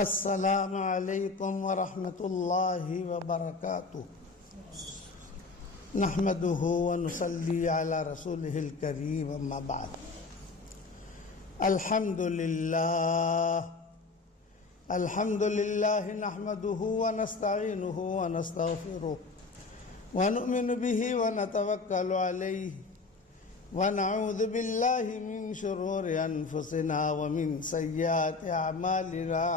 السلام علیکم ورحمۃ اللہ وبرکاتہ نحمده ونصلی علی رسولہ الکریم اما بعد الحمد للہ نحمده ونستعینه ونستغفره ونؤمن به ونتوکل علیہ ونعوذ باللہ من شرور انفسنا ومن سیئات اعمالنا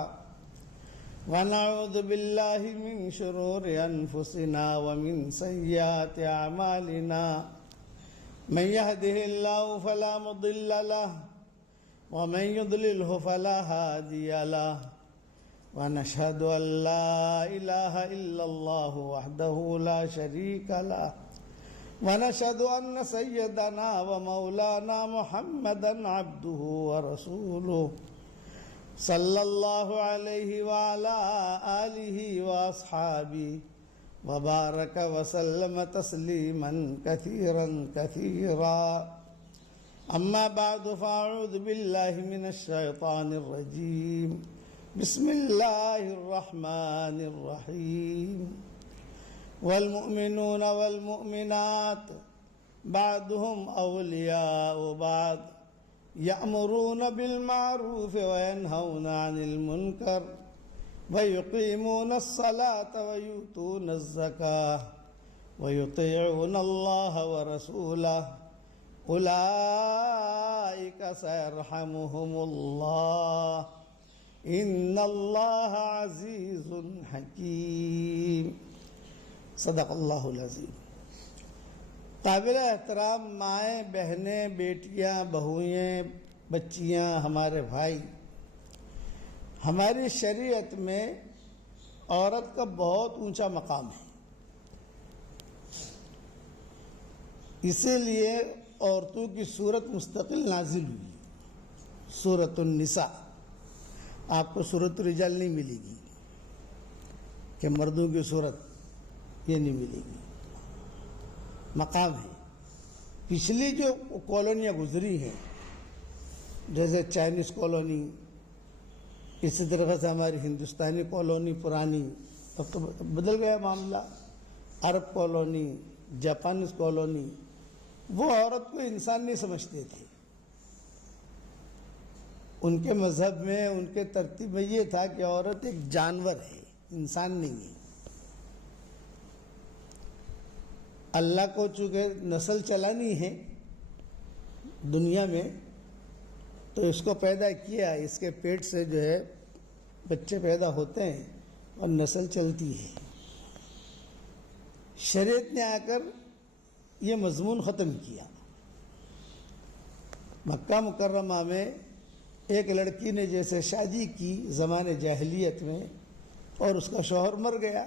ونعوذ باللہ من شرور انفسنا ومن سیئات اعمالنا من يهده الله فلا مضل له ومن يضلله فلا هادي له ونشهد ان لا اله الا الله وحده لا شريك له ونشهد ان سيدنا ومولانا محمدا عبده ورسوله صلى الله عليه وعلى آله وأصحابه وبارك وسلم تسليما كثيرا كثيرا أما بعد فأعوذ بالله من الشيطان الرجيم بسم الله الرحمن الرحيم والمؤمنون والمؤمنات بعضهم أولياء بعض يأمرون بالمعروف وينهون عن المنكر ويقيمون الصلاة ويؤتون الزكاة ويطيعون الله ورسوله أولئك سيرحمهم الله إن الله عزيز حكيم صدق اللہ العظیم. قابل احترام مائیں، بہنیں، بیٹیاں، بہوئیں، بچیاں، ہمارے بھائی، ہماری شریعت میں عورت کا بہت اونچا مقام ہے. اسی لیے عورتوں کی صورت مستقل نازل ہوئی، سورۃ النساء. آپ کو سورۃ الرجال نہیں ملے گی کہ مردوں کی صورت، یہ نہیں ملے گی. مقام ہے. پچھلی جو کالونیاں گزری ہیں جیسے چائنیز کالونی، اسی طرح سے ہماری ہندوستانی کالونی پرانی، اب تو بدل گیا معاملہ، عرب کالونی، جاپانیز کالونی، وہ عورت کو انسان نہیں سمجھتے تھے. ان کے مذہب میں، ان کے ترتیب میں یہ تھا کہ عورت ایک جانور ہے، انسان نہیں ہے. اللہ کو چونکہ نسل چلانی ہے دنیا میں، تو اس کو پیدا کیا، اس کے پیٹ سے جو ہے بچے پیدا ہوتے ہیں اور نسل چلتی ہے. شریعت نے آ کر یہ مضمون ختم کیا. مکہ مکرمہ میں ایک لڑکی نے جیسے شادی کی زمانے جاہلیت میں اور اس کا شوہر مر گیا،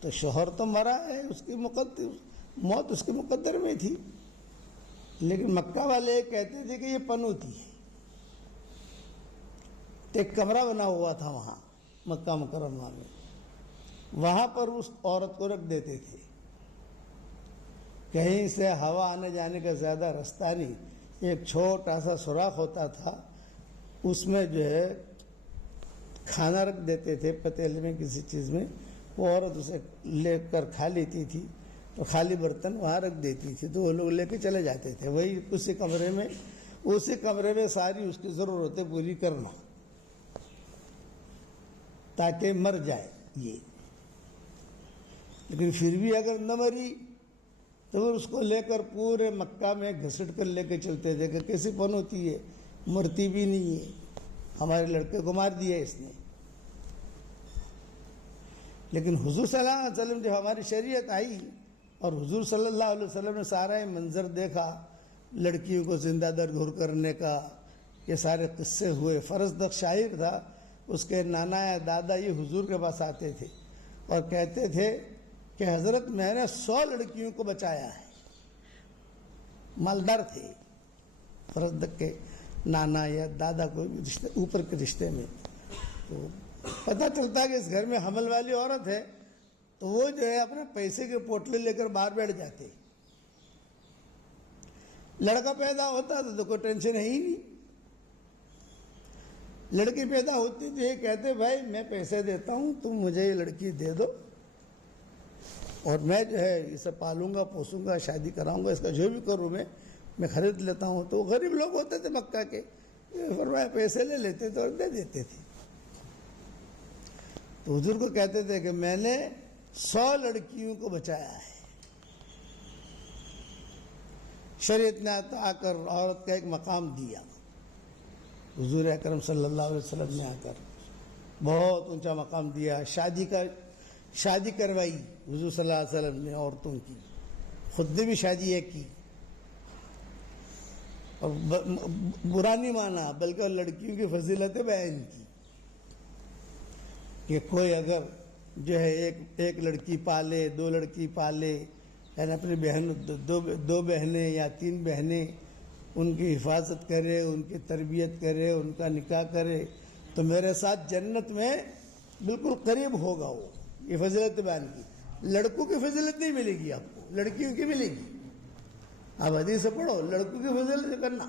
تو شوہر تو مرا ہے، اس کی موت اس کے مقدر میں تھی، لیکن مکہ والے کہتے تھے کہ یہ پنوتی ہے. تو ایک کمرہ بنا ہوا تھا وہاں مکہ مکرمہ میں، وہاں پر اس عورت کو رکھ دیتے تھے. کہیں سے ہوا آنے جانے کا زیادہ رستہ نہیں، ایک چھوٹا سا سوراخ ہوتا تھا، اس میں جو ہے کھانا رکھ دیتے تھے پتیلے میں، کسی چیز میں. وہ عورت اسے لے کر کھا لیتی تھی، تو خالی برتن وہاں رکھ دیتی تھی، تو وہ لوگ لے کے چلے جاتے تھے. وہی اسی کمرے میں ساری اس کی ضرورتیں پوری کرنا تاکہ مر جائے یہ. لیکن پھر بھی اگر نہ مری تو وہ اس کو لے کر پورے مکہ میں گھسٹ کر لے کے چلتے تھے کہ کیسی پنوتی ہے، مرتی بھی نہیں ہے، ہمارے لڑکے کو مار دیا اس نے. لیکن حضور صلی اللہ علیہ وسلم جب ہماری شریعت آئی اور حضور صلی اللہ علیہ وسلم نے سارا منظر دیکھا، لڑکیوں کو زندہ درگور کرنے کا، یہ سارے قصے ہوئے. فرزدق شاعر تھا، اس کے نانا یا دادا یہ حضور کے پاس آتے تھے اور کہتے تھے کہ حضرت میں نے 100 لڑکیوں کو بچایا ہے. مالدار تھے فرزدق کے نانا یا دادا کو رشتے، اوپر کے رشتے میں. تو پتہ چلتا ہے کہ اس گھر میں حمل والی عورت ہے، تو وہ جو ہے اپنے پیسے کے پوٹلے لے کر باہر بیٹھ جاتے. لڑکا پیدا ہوتا تو کوئی ٹینشن ہے ہی نہیں. لڑکی پیدا ہوتی تو یہ کہتے بھائی میں پیسے دیتا ہوں تم مجھے یہ لڑکی دے دو اور میں جو ہے اسے پالوں گا پوسوں گا شادی کراؤں گا اس کا جو بھی کروں میں خرید لیتا ہوں. تو غریب لوگ ہوتے تھے مکہ کے, فرمایا پیسے لے لیتے تھے اور دے دیتے تھے. تو حضور کو کہتے تھے کہ میں نے 100 لڑکیوں کو بچایا ہے. شریعت نے آ کر عورت کا ایک مقام دیا. حضور اکرم صلی اللہ علیہ وسلم نے آ کر بہت اونچا مقام دیا. شادی کروائی حضور صلی اللہ علیہ وسلم نے عورتوں کی, خود نے بھی شادی ایک کی. اور برا نہیں مانا بلکہ لڑکیوں کی فضیلتیں بیان کی کہ کوئی اگر جو ہے ایک لڑکی پالے, 2 لڑکی پالے, یعنی اپنی بہن 2 بہنیں یا 3 بہنیں, ان کی حفاظت کرے, ان کی تربیت کرے, ان کا نکاح کرے تو میرے ساتھ جنت میں بالکل قریب ہوگا. وہ یہ فضیلت بیان کی. لڑکوں کی فضیلت نہیں ملے گی آپ کو, لڑکیوں کی ملے گی. آپ حدیث سے پڑھو, لڑکوں کی فضیلت کرنا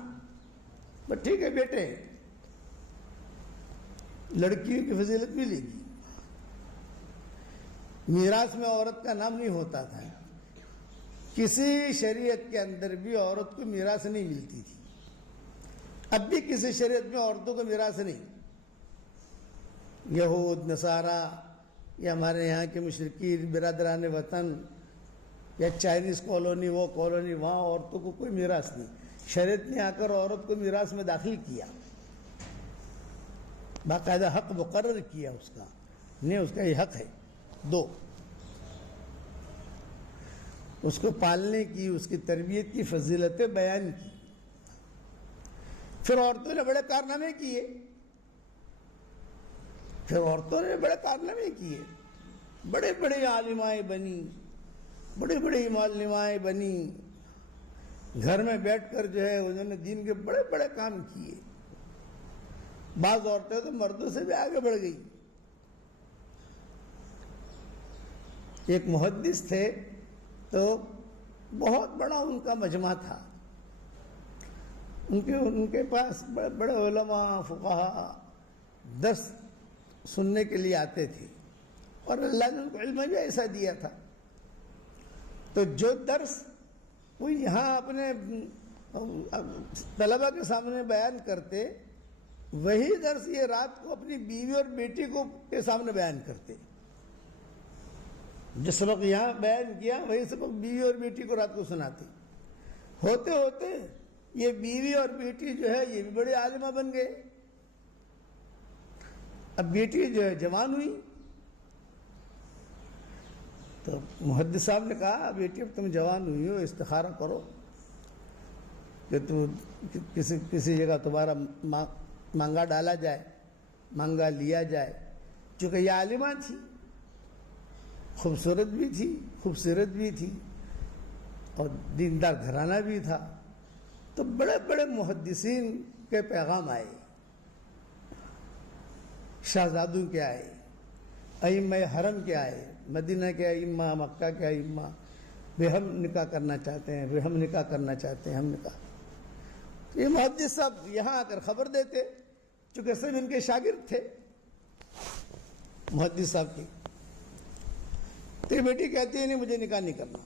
بس ٹھیک ہے بیٹے, لڑکیوں کی فضیلت ملے گی. میراث میں عورت کا نام نہیں ہوتا تھا. کسی شریعت کے اندر بھی عورت کو میراث نہیں ملتی تھی. اب بھی کسی شریعت میں عورتوں کو میراث نہیں. یہود نصارہ یا ہمارے یہاں کے مشرکین برادران وطن یا چائنیز کالونی, وہ کالونی, وہاں عورتوں کو کوئی میراث نہیں. شریعت نے آ کر عورت کو میراث میں داخل کیا, باقاعدہ حق مقرر کیا اس کا. نہیں, اس کا یہ حق ہے. 2, اس کو پالنے کی, اس کی تربیت کی فضیلتیں بیان کی. پھر عورتوں نے بڑے کارنامے کیے, بڑے بڑے عالمائیں بنی, بڑی بڑی معلمائیں بنی. گھر میں بیٹھ کر جو ہے انہوں نے دین کے بڑے بڑے کام کیے. بعض عورتیں تو مردوں سے بھی آگے بڑھ گئی. ایک محدث تھے تو بہت بڑا ان کا مجمع تھا. ان کے پاس بڑے بڑے علماء فقہاء درس سننے کے لیے آتے تھے, اور اللہ نے ان کو علم بھی ایسا دیا تھا. تو جو درس وہ یہاں اپنے طلبہ کے سامنے بیان کرتے, وہی درس یہ رات کو اپنی بیوی اور بیٹی کے سامنے بیان کرتے. جو سبق یہاں بیان کیا وہی سبق بیوی اور بیٹی کو رات کو سناتے. ہوتے ہوتے یہ بیوی اور بیٹی جو ہے یہ بھی بڑے عالمہ بن گئے. اب بیٹی جو ہے جوان ہوئی تو محدث صاحب نے کہا بیٹی اب تم جوان ہوئی ہو, استخارہ کرو کہ تم کسی جگہ تمہارا مانگا ڈالا جائے, مانگا لیا جائے. چونکہ یہ عالمہ تھی, خوبصورت بھی تھی, خوبصورت بھی تھی, اور دیندار گھرانہ بھی تھا. تو بڑے بڑے محدثین کے پیغام آئے, شہزادوں کے آئے, ائمہ حرم کے آئے, مدینہ کے ائمہ, مکہ کے ائمہ, وہ ہم نکاح کرنا چاہتے ہیں, وہ ہم نکاح کرنا چاہتے ہیں, ہم نکاح. یہ محدث صاحب یہاں آ کر خبر دیتے, چونکہ سب ان کے شاگرد تھے محدث صاحب کی. تیری بیٹی کہتی ہے نہیں مجھے نکاح نہیں کرنا.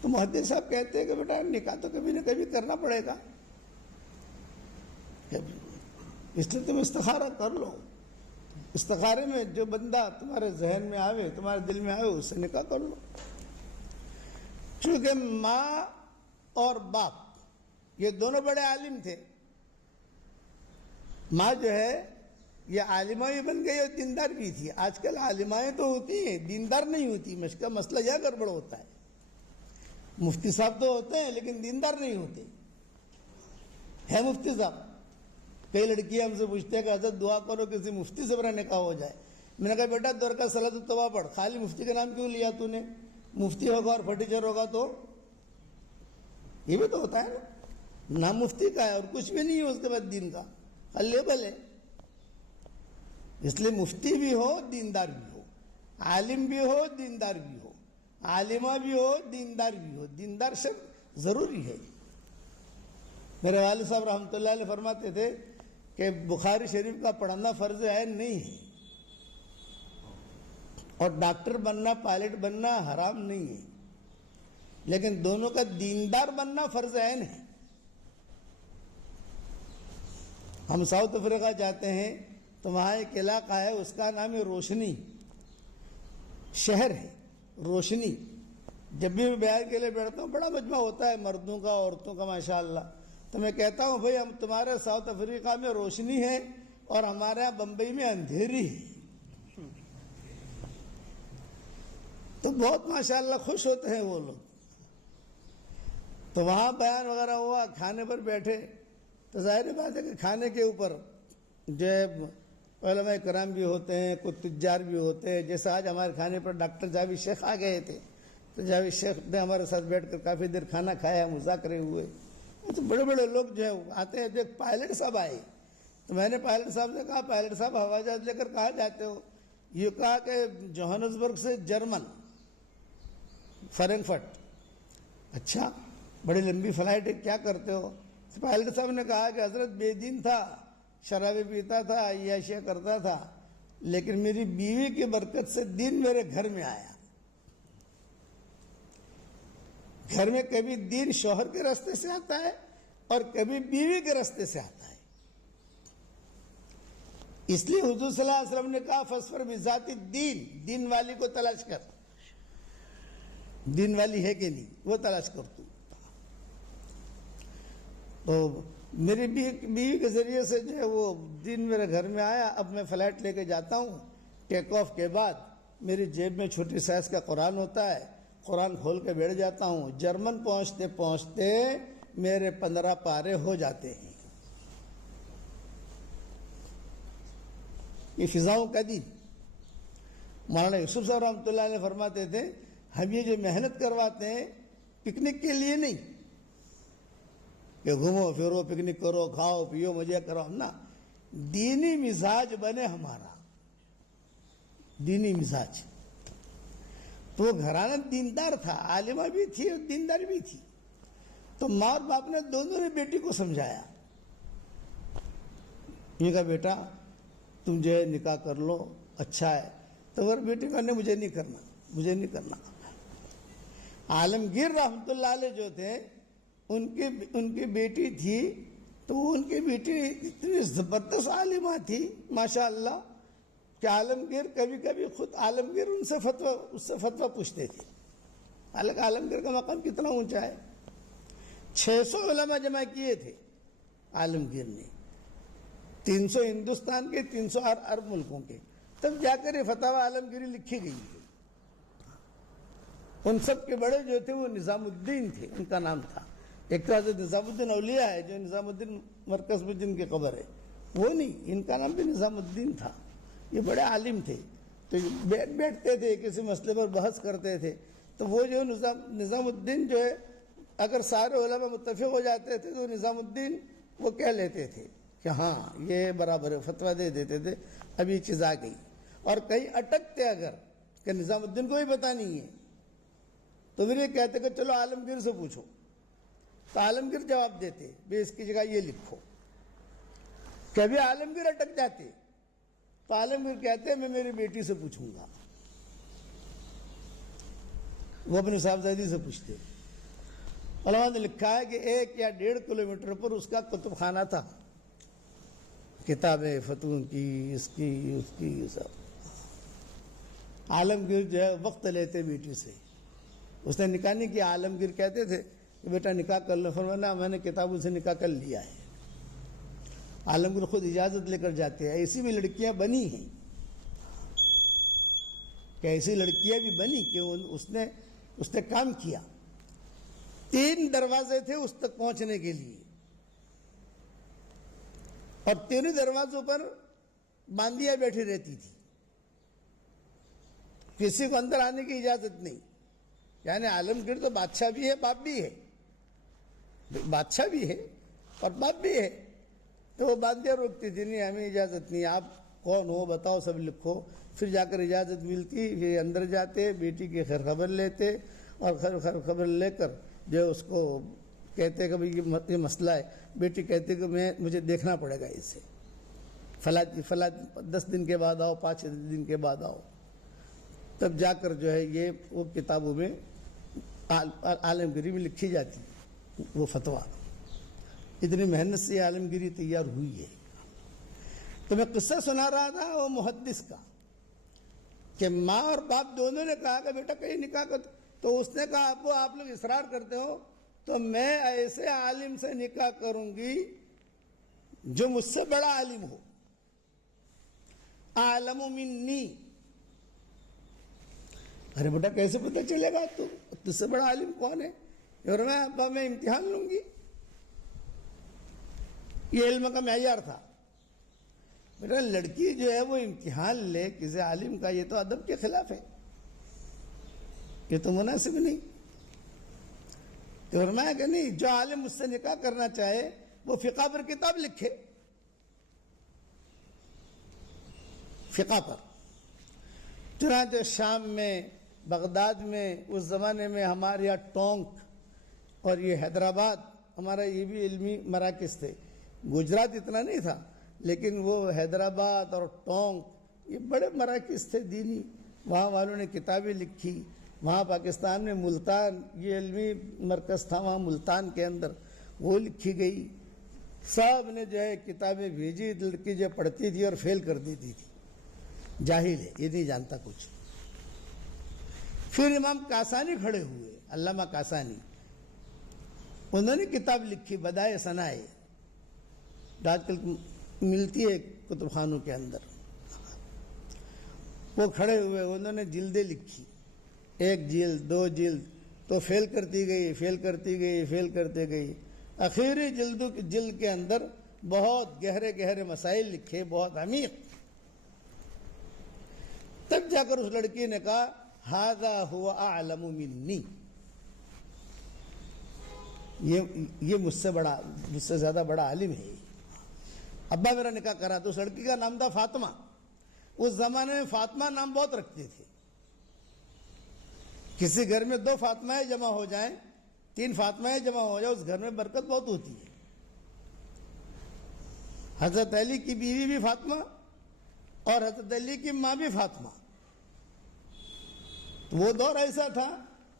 تو محدث صاحب کہتے ہیں کہ بیٹا نکاح تو کبھی نہ کبھی کرنا پڑے گا, اس لیے تم استخارہ کر لو. استخارے میں جو بندہ تمہارے ذہن میں آوے, تمہارے دل میں آوے, اس سے نکاح کر لو. چونکہ ماں اور باپ یہ دونوں بڑے عالم تھے. ماں جو ہے یہ عالمہ بھی بن گئی اور دیندار بھی تھی. آج کل عالمائیں تو ہوتی ہیں, دیندار نہیں ہوتی. کا مسئلہ یہ گڑبڑ ہوتا ہے. مفتی صاحب تو ہوتے ہیں لیکن دیندار نہیں ہوتے ہیں. مفتی صاحب کئی لڑکیاں ہم سے پوچھتے ہیں کہ حضرت دعا کرو کسی مفتی سے میرا نکاح ہو جائے. میں نے کہا بیٹا دور کا صلاۃ التوبہ پڑھ, خالی مفتی کا نام کیوں لیا تو نے؟ مفتی ہوگا اور فرٹیچر ہوگا تو یہ بھی تو ہوتا ہے نا. نام مفتی کا ہے اور کچھ بھی نہیں ہے اس کے بعد دین کا, لیبل ہے. اس لیے مفتی بھی ہو, دیندار بھی ہو, عالم بھی ہو, دیندار بھی ہو, عالمہ بھی ہو, دیندار بھی ہو. دیندار شخص ضروری ہے. میرے والد صاحب رحمۃ اللہ علیہ فرماتے تھے کہ بخاری شریف کا پڑھنا فرض عین نہیں ہے، اور ڈاکٹر بننا، پائلٹ بننا حرام نہیں ہے، لیکن دونوں کا دیندار بننا فرض عین ہے۔ ہم ساؤتھ افریقہ جاتے ہیں تو وہاں ایک علاقہ ہے، اس کا نام ہے روشنی، شہر ہے روشنی۔ جب بھی میں بیان کے لیے بیٹھتا ہوں، بڑا مجمع ہوتا ہے مردوں کا، عورتوں کا، ماشاءاللہ، تو میں کہتا ہوں بھائی ہم تمہارے ساؤتھ افریقہ میں روشنی ہے اور ہمارے یہاں بمبئی میں اندھیری ہے، تو بہت ماشاءاللہ خوش ہوتے ہیں وہ لوگ۔ تو وہاں بیان وغیرہ ہوا، کھانے پر بیٹھے، تو ظاہر بات ہے کہ کھانے کے اوپر جو علماء کرام بھی ہوتے ہیں، کچھ تجار بھی ہوتے ہیں، جیسے آج ہمارے کھانے پر ڈاکٹر جاوید شیخ آ گئے تھے، تو جاوید شیخ نے ہمارے ساتھ بیٹھ کر کافی دیر کھانا کھایا، مذاکرے ہوئے۔ تو بڑے بڑے لوگ جو ہے آتے ہیں، ایک پائلٹ صاحب آئے، تو میں نے پائلٹ صاحب سے کہا پائلٹ صاحب ہوائی جہاز لے کر کہاں جاتے ہو؟ یہ کہا کہ جوہانسبرگ سے جرمن، فرینکفرٹ۔ اچھا، بڑی لمبی فلائٹ ہے، کیا کرتے ہو؟ پائلٹ صاحب نے کہا کہ حضرت بے دین تھا، شرابی پیتا تھا، عیاشیاں کرتا تھا، لیکن میری بیوی کی برکت سے دین میرے گھر میں آیا۔ گھر میں کبھی دین شوہر کے راستے سے آتا ہے اور کبھی بیوی کے راستے سے آتا ہے۔ اس لیے حضور صلی اللہ علیہ وسلم نے کہا فاصبر بذات الدین، دین والی کو تلاش کر، دین والی ہے کہ نہیں وہ تلاش کر تو میری بیوی کے ذریعے سے جو ہے وہ دین میرے گھر میں آیا۔ اب میں فلائٹ لے کے جاتا ہوں، ٹیک آف کے بعد میری جیب میں چھوٹی سائز کا قرآن ہوتا ہے، قرآن کھول کے بیٹھ جاتا ہوں۔ جرمن پہنچتے پہنچتے میرے 15 پارے ہو جاتے ہیں۔ یہ فضاؤں کا دین۔ مولانا یوسف صاحب رحمۃ اللہ علیہ فرماتے تھے ہم یہ جو محنت کرواتے ہیں پکنک کے لیے نہیں کہ گھومو پھرو، پکنک کرو، کھاؤ پیو، مزے کرو، نا، دینی مزاج بنے ہمارا، دینی مزاج۔ تو وہ گھرانہ دیندار تھا، عالمہ بھی تھی اور دیندار بھی تھی، تو ماں اور باپ نے دونوں نے بیٹی کو سمجھایا، یہ کہا بیٹا تم جو ہے نکاح کر لو، اچھا ہے۔ تو وہ بیٹی کہنے مجھے نہیں کرنا، مجھے نہیں کرنا۔ عالمگیر رحمۃ اللہ علیہ جو تھے ان کی بیٹی تھی، تو ان کی بیٹی اتنی زبردست عالمہ تھی ماشاءاللہ کہ عالمگیر کبھی کبھی خود عالمگیر اس سے فتویٰ پوچھتے تھے۔ حالانکہ عالمگیر کا مقام کتنا اونچا ہے، 600 علماء جمع کیے تھے عالمگیر نے، 300 ہندوستان کے، 300 عرب ملکوں کے، تب جا کر یہ فتاوی عالمگیری لکھی گئی ہے۔ ان سب کے بڑے جو تھے وہ نظام الدین تھے، ان کا نام تھا۔ ایک تو حضرت نظام الدین اولیاء ہے جو نظام الدین مرکز میں جن کی قبر ہے، وہ نہیں، ان کا نام بھی نظام الدین تھا۔ یہ بڑے عالم تھے، تو بیٹھتے تھے کسی مسئلے پر بحث کرتے تھے، تو وہ جو نظام الدین جو ہے اگر سارے علماء متفق ہو جاتے تھے تو نظام الدین وہ کہہ لیتے تھے کہ ہاں یہ برابر ہے، فتویٰ دے دیتے تھے، اب یہ چیز آ گئی۔ اور کہیں اٹکتے اگر کہ نظام الدین کو بھی پتہ نہیں ہے تو پھر یہ کہتے کہ چلو عالمگیر سے پوچھو، تو عالمگیر جواب دیتے بھئی اس کی جگہ یہ لکھو۔ کبھی عالمگیر اٹک جاتے تو عالمگیر کہتے میں میری بیٹی سے پوچھوں گا، وہ اپنی صاحبزادی سے پوچھتے۔ علماء نے لکھا ہے کہ 1 یا 1.5 کلومیٹر پر اس کا کتب خانہ تھا، کتابیں فتووں کی، اس کی اس کی، یہ سب۔ عالمگیر جو ہے وقت لیتے بیٹی سے، اس نے نکاح نہیں کیا، عالمگیر کہتے تھے کہ بیٹا نکاح کر لو، فرمایا میں نے کتابوں سے نکاح کر لیا ہے۔ عالمگیر خود اجازت لے کر جاتے ہیں۔ ایسی بھی لڑکیاں بنی ہیں کہ ایسی لڑکیاں بھی بنی کہ اس نے کام کیا۔ 3 دروازے تھے اس تک پہنچنے کے لیے، اور 3 دروازوں پر باندیاں بیٹھی رہتی تھی، کسی کو اندر آنے کی اجازت نہیں۔ یعنی عالمگیر تو بادشاہ بھی ہے، باپ بھی ہے، بادشاہ بھی ہے اور باپ بھی ہے، تو وہ باندیاں روکتی تھی، نہیں ہمیں اجازت نہیں، آپ کون ہو بتاؤ، سب لکھو۔ پھر جا کر اجازت ملتی، پھر اندر جاتے، بیٹی کی خیر خبر لیتے، اور خیر خبر لے کر جو اس کو کہتے کہ بھئی یہ مسئلہ ہے، بیٹی کہتے کہ مجھے دیکھنا پڑے گا اسے، فلاں 10 دن کے بعد آؤ، 5 دن کے بعد آؤ، تب جا کر جو ہے یہ وہ کتابوں میں عالمگیری میں لکھی جاتی وہ فتویٰ۔ اتنی محنت سے عالمگیری تیار ہوئی ہے۔ تو میں قصہ سنا رہا تھا وہ محدث کا کہ ماں اور باپ دونوں نے کہا کہ بیٹا کہیں نکاح کر، تو اس نے کہا ابو آپ لوگ اصرار کرتے ہو تو میں ایسے عالم سے نکاح کروں گی جو مجھ سے بڑا عالم ہو، عالم منی۔ ارے بیٹا کیسے پتہ چلے گا تجھ سے بڑا عالم کون ہے؟ اور میں ابا میں امتحان لوں گی۔ یہ علم کا معیار تھا۔ بیٹا لڑکی جو ہے وہ امتحان لے کسی عالم کا، یہ تو ادب کے خلاف ہے، یہ تو مناسب نہیں۔ تو فرمایا کہ نہیں، جو عالم مجھ سے نکاح کرنا چاہے وہ فقہ پر کتاب لکھے، فقہ پر۔ چنانچہ شام میں، بغداد میں، اس زمانے میں ہمارے یہاں ٹونک اور یہ حیدرآباد، ہمارا یہ بھی علمی مراکز تھے۔ گجرات اتنا نہیں تھا، لیکن وہ حیدرآباد اور ٹونک یہ بڑے مراکز تھے دینی، وہاں والوں نے کتابیں لکھی۔ وہاں پاکستان میں ملتان یہ علمی مرکز تھا، وہاں ملتان کے اندر وہ لکھی گئی۔ سب نے جو ہے کتابیں بھیجی، لڑکی جو پڑھتی تھی اور فیل کر دیتی تھی، جاہل ہے، یہ نہیں جانتا کچھ۔ پھر امام کاسانی کھڑے ہوئے، علامہ کاسانی، انہوں نے کتاب لکھی بدائے ثنائے، آج کل ملتی ہے کتب خانوں کے اندر۔ وہ کھڑے ہوئے، انہوں نے جلدیں لکھی، 1 جلد 2 جلد، تو فیل کرتی گئی، فیل کرتی گئی، فیل کرتے گئی۔ آخری جلد کے اندر بہت گہرے گہرے مسائل لکھے، بہت عمیق۔ تب جا کر اس لڑکی نے کہا ھذا ھو اعلم منی، یہ مجھ سے زیادہ بڑا عالم ہے۔ ابا میرا نکاح کرا، تو اس لڑکی کا نام تھا فاطمہ۔ اس زمانے میں فاطمہ نام بہت رکھتے تھے۔ کسی گھر میں 2 فاطمہ جمع ہو جائیں، 3 فاطمہ جمع ہو جائیں، اس گھر میں برکت بہت ہوتی ہے۔ حضرت علی کی بیوی بھی فاطمہ اور حضرت علی کی ماں بھی فاطمہ۔ تو وہ دور ایسا تھا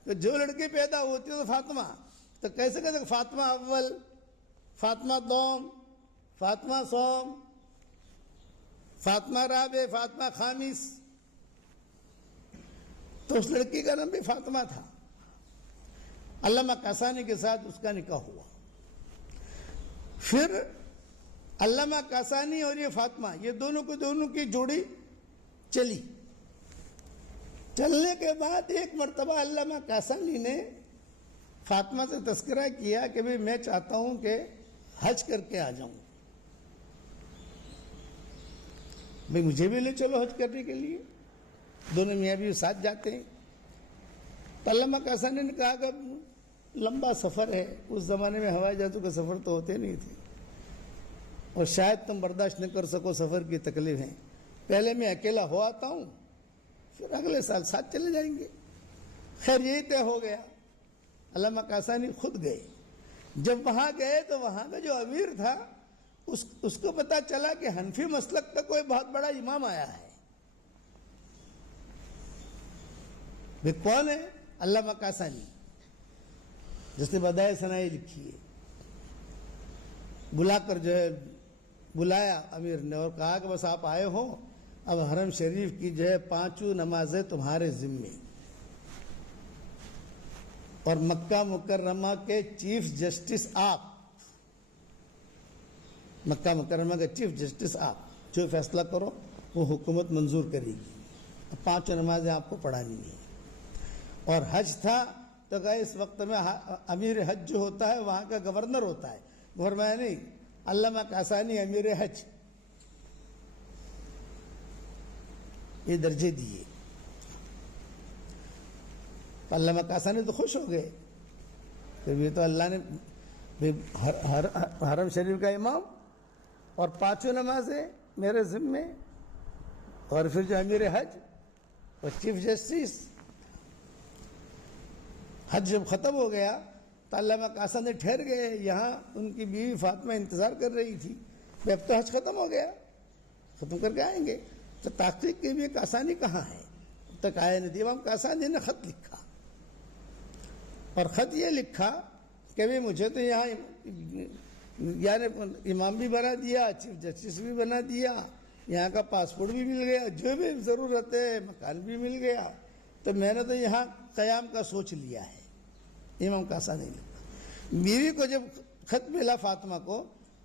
کہ جو لڑکی پیدا ہوتی ہے تو فاطمہ، تو کیسے کہتے فاطمہ اول، فاطمہ دوم، فاطمہ سوم، فاطمہ رابع، فاطمہ خامس۔ تو اس لڑکی کا نام بھی فاطمہ تھا۔ علامہ کاسانی کے ساتھ اس کا نکاح ہوا۔ پھر علامہ کاسانی اور یہ فاطمہ، یہ دونوں کی جوڑی چلی۔ چلنے کے بعد ایک مرتبہ علامہ کاسانی نے فاطمہ سے تذکرہ کیا کہ بھئی میں چاہتا ہوں کہ حج کر کے آ جاؤں، بھئی مجھے بھی لے چلو حج کرنے کے لیے۔ دونوں میاں بیوی ساتھ جاتے ہیں۔ تو علامہ کاسانی نے کہا کہ لمبا سفر ہے، اس زمانے میں ہوائی جہازوں کے سفر تو ہوتے نہیں تھے، اور شاید تم برداشت نہ کر سکو سفر کی تکلیفیں، پہلے میں اکیلا ہو آتا ہوں، پھر اگلے سال ساتھ چلے جائیں گے۔ خیر یہی طے ہو گیا۔ علامہ کاسانی خود گئے۔ جب وہاں گئے تو وہاں کا جو امیر تھا اس کو پتا چلا کہ حنفی مسلک کا کوئی بہت بڑا امام آیا ہے۔ وہ کون ہے؟ علامہ کاسانی، جس نے بدائے ثنائے لکھی ہے۔ بلا کر جو ہے بلایا امیر نے اور کہا کہ بس آپ آئے ہو، اب حرم شریف کی جو ہے 5 نمازیں تمہارے ذمے، اور مکہ مکرمہ کے چیف جسٹس آپ، مکہ مکرمہ کے چیف جسٹس آپ، جو فیصلہ کرو وہ حکومت منظور کرے گی۔ اب 5 نمازیں آپ کو پڑھانی ہیں۔ اور حج تھا تو کہ اس وقت میں امیر حج جو ہوتا ہے وہاں کا گورنر ہوتا ہے، فرمایا نہیں، علامہ کاسانی امیر حج، یہ درجے دیے۔ علامہ کاسانی تو خوش ہو گئے کہ یہ تو اللہ نے حرم شریف کا امام اور 5 نمازیں میرے ذمے، اور پھر جو امیر حج اور چیف جسٹس۔ حج جب ختم ہو گیا تو تو علامہ کاسانی ٹھہر گئے یہاں، ان کی بیوی فاطمہ انتظار کر رہی تھی، اب تو حج ختم ہو گیا، ختم کر کے آئیں گے، تو تحقیق کے بھی کاسانی کہاں ہے؟ اب تک آیا نہیں۔ امام کاسانی نے خط لکھا، اور خط یہ لکھا کہ بھی مجھے تو یہاں یعنی امام بھی بنا دیا، چیف جسٹس بھی بنا دیا، یہاں کا پاسپورٹ بھی مل گیا، جو بھی ضرورت ہے مکان بھی مل گیا، تو میں نے تو یہاں قیام کا سوچ لیا ہے۔ امام کاسانی نے بیوی کو جب خط ملا فاطمہ کو،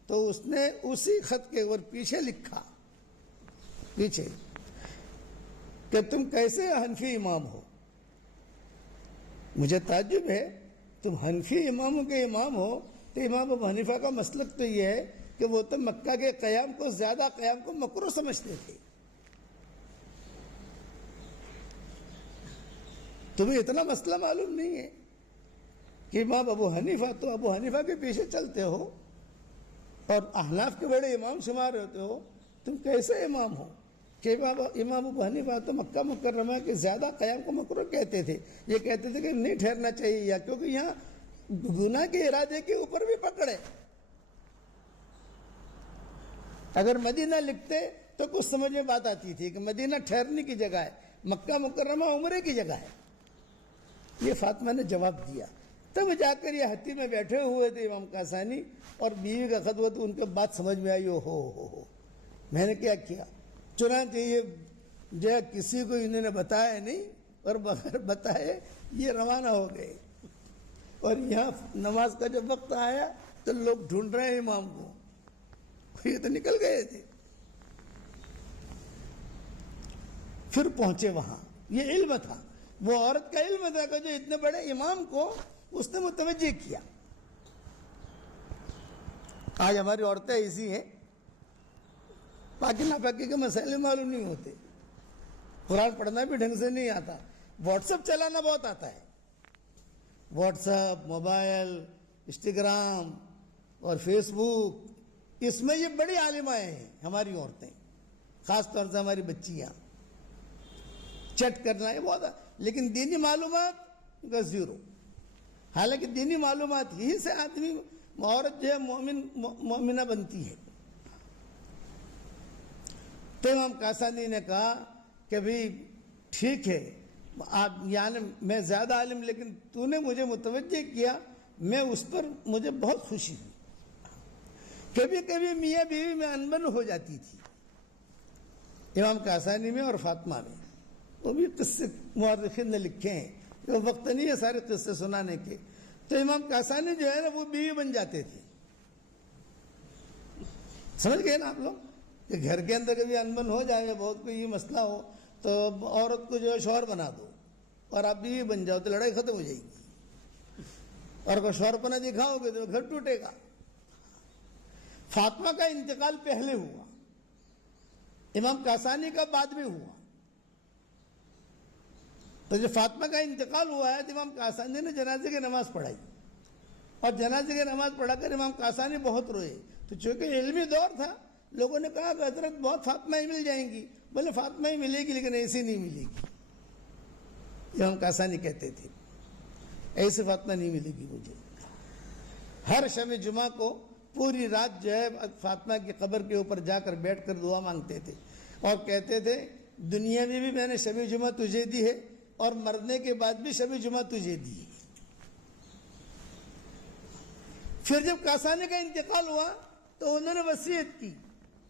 تو اس نے اسی خط کے اوپر پیچھے لکھا، پیچھے کہ تم کیسے حنفی امام ہو؟ مجھے تعجب ہے، تم حنفی اماموں کے امام ہو، تو امام ابو حنیفہ کا مسلک تو یہ ہے کہ وہ تو مکہ کے قیام کو زیادہ، قیام کو مکروہ سمجھتے تھے، تمہیں اتنا مسئلہ معلوم نہیں ہے کہ امام ابو حنیفہ، تو ابو حنیفہ کے پیچھے چلتے ہو اور احناف کے بڑے امام شمار ہوتے ہو، تم کیسے امام ہو؟ کہ امام ابو حنیفہ تو مکہ مکرمہ کے زیادہ قیام کو مکروہ کہتے تھے، یہ کہتے تھے کہ نہیں ٹھہرنا چاہیے، یا کیونکہ یہاں گناہ کے ارادے کے اوپر بھی پکڑے، اگر مدینہ لکھتے تو کچھ سمجھ میں بات آتی تھی کہ مدینہ ٹھہرنے کی جگہ ہے، مکہ مکرمہ عمرے کی جگہ ہے۔ یہ فاطمہ نے جواب دیا، تب جا کر یہ ہتھی میں بیٹھے ہوئے تھے امام کاسانی، اور بیوی کا خط ہوا تو ان کو بات سمجھ میں آئی، ہو میں نے کیا کیا؟ چنانچہ یہ جو ہے کسی کو انہوں نے بتایا نہیں، اور بغیر بتائے یہ روانہ ہو گئے، اور یہاں نماز کا جب وقت آیا تو لوگ ڈھونڈ رہے ہیں امام کو، یہ تو نکل گئے تھے۔ پھر پہنچے وہاں، یہ علم تھا، وہ عورت کا علم تھا کہ جو اتنے بڑے امام کو اس نے متوجہ کیا۔ آج ہماری عورتیں ایسی ہیں، پاکی ناپاکی کے مسائل معلوم نہیں ہوتے، قرآن پڑھنا بھی ڈھنگ سے نہیں آتا، واٹس ایپ چلانا بہت آتا ہے، واٹس ایپ، موبائل، انسٹاگرام اور فیس بک، اس میں یہ بڑی عالمائیں ہیں ہماری عورتیں، خاص طور سے ہماری بچیاں، چیٹ کرنا ہے بہت، لیکن دینی معلومات کا زیرو۔ حالانکہ دینی معلومات ہی سے آدمی، عورت جو ہے مومنہ بنتی ہے۔ تو امام کاسانی نے کہا کہ بھی ٹھیک ہے، آپ یعنی میں زیادہ عالم، لیکن تو نے مجھے متوجہ کیا، میں اس پر مجھے بہت خوشی ہوئی۔ کبھی کبھی میاں بیوی میں انبن ہو جاتی تھی، امام کاسانی میں اور فاطمہ میں، وہ بھی قصے مورخین نے لکھے ہیں، وقت نہیں ہے سارے قصے سنانے کے۔ تو امام کاسانی جو ہے نا وہ بیوی بن جاتے تھے، سمجھ گئے نا آپ لوگ، کہ گھر کے اندر کبھی انبن ہو جائے، بہت کوئی مسئلہ ہو تو عورت کو جو ہے شوہر بنا دو اور آپ بیوی بن جاؤ تو لڑائی ختم ہو جائے گی، اور اگر شوہر پنا دکھاؤ گے تو گھر ٹوٹے گا۔ فاطمہ کا انتقال پہلے ہوا، امام کاسانی کا بعد میں ہوا۔ تو جب فاطمہ کا انتقال ہوا ہے تو امام کاسانی نے جنازے کی نماز پڑھائی، اور جنازے کی نماز پڑھا کر امام کاسانی بہت روئے۔ تو چونکہ علمی دور تھا، لوگوں نے کہا کہ حضرت بہت فاطمہ ہی مل جائیں گی، بولے فاطمہ ہی ملے گی لیکن ایسی نہیں ملے گی۔ امام کاسانی کہتے تھے ایسے فاطمہ نہیں ملے گی مجھے۔ ہر شب جمعہ کو پوری رات جو ہے فاطمہ کی قبر کے اوپر جا کر بیٹھ کر دعا مانگتے تھے، اور کہتے تھے دنیا میں بھی میں نے شب جمعہ تجھے دی ہے، اور مرنے کے بعد بھی شب جمعہ تجھے دی ہے۔ پھر جب کاسانی کا انتقال ہوا تو انہوں نے وصیت کی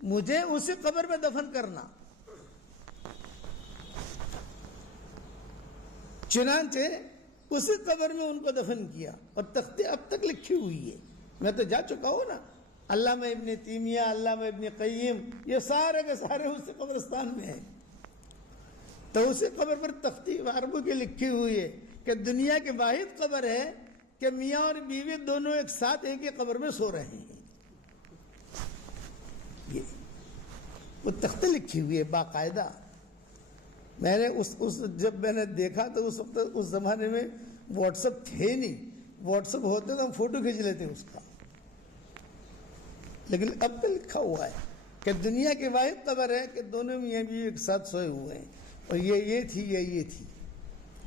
مجھے اسی قبر میں دفن کرنا۔ چنانچہ اسی قبر میں ان کو دفن کیا، اور تختی اب تک لکھی ہوئی ہے، میں تو جا چکا ہوں نا، علامہ ابن تیمیہ، علامہ ابن قیم، یہ سارے کے سارے اسی قبرستان میں ہیں۔ تو اسی قبر پر تختی عربوں کی لکھی ہوئی ہے کہ دنیا کی واحد قبر ہے کہ میاں اور بیوی دونوں ایک ساتھ ایک ہی قبر میں سو رہے ہیں۔ یہ وہ تختی لکھی ہوئی ہے باقاعدہ۔ میں نے جب میں نے دیکھا تو اس وقت اس زمانے میں واٹس ایپ تھے نہیں، واٹس ایپ ہوتے تو ہم فوٹو کھینچ لیتے اس کا، لیکن اب تو لکھا ہوا ہے کہ دنیا کی واحد قبر ہے کہ دونوں میاں بیوی ایک ساتھ سوئے ہوئے ہیں، اور یہ تھی، یہ تھی۔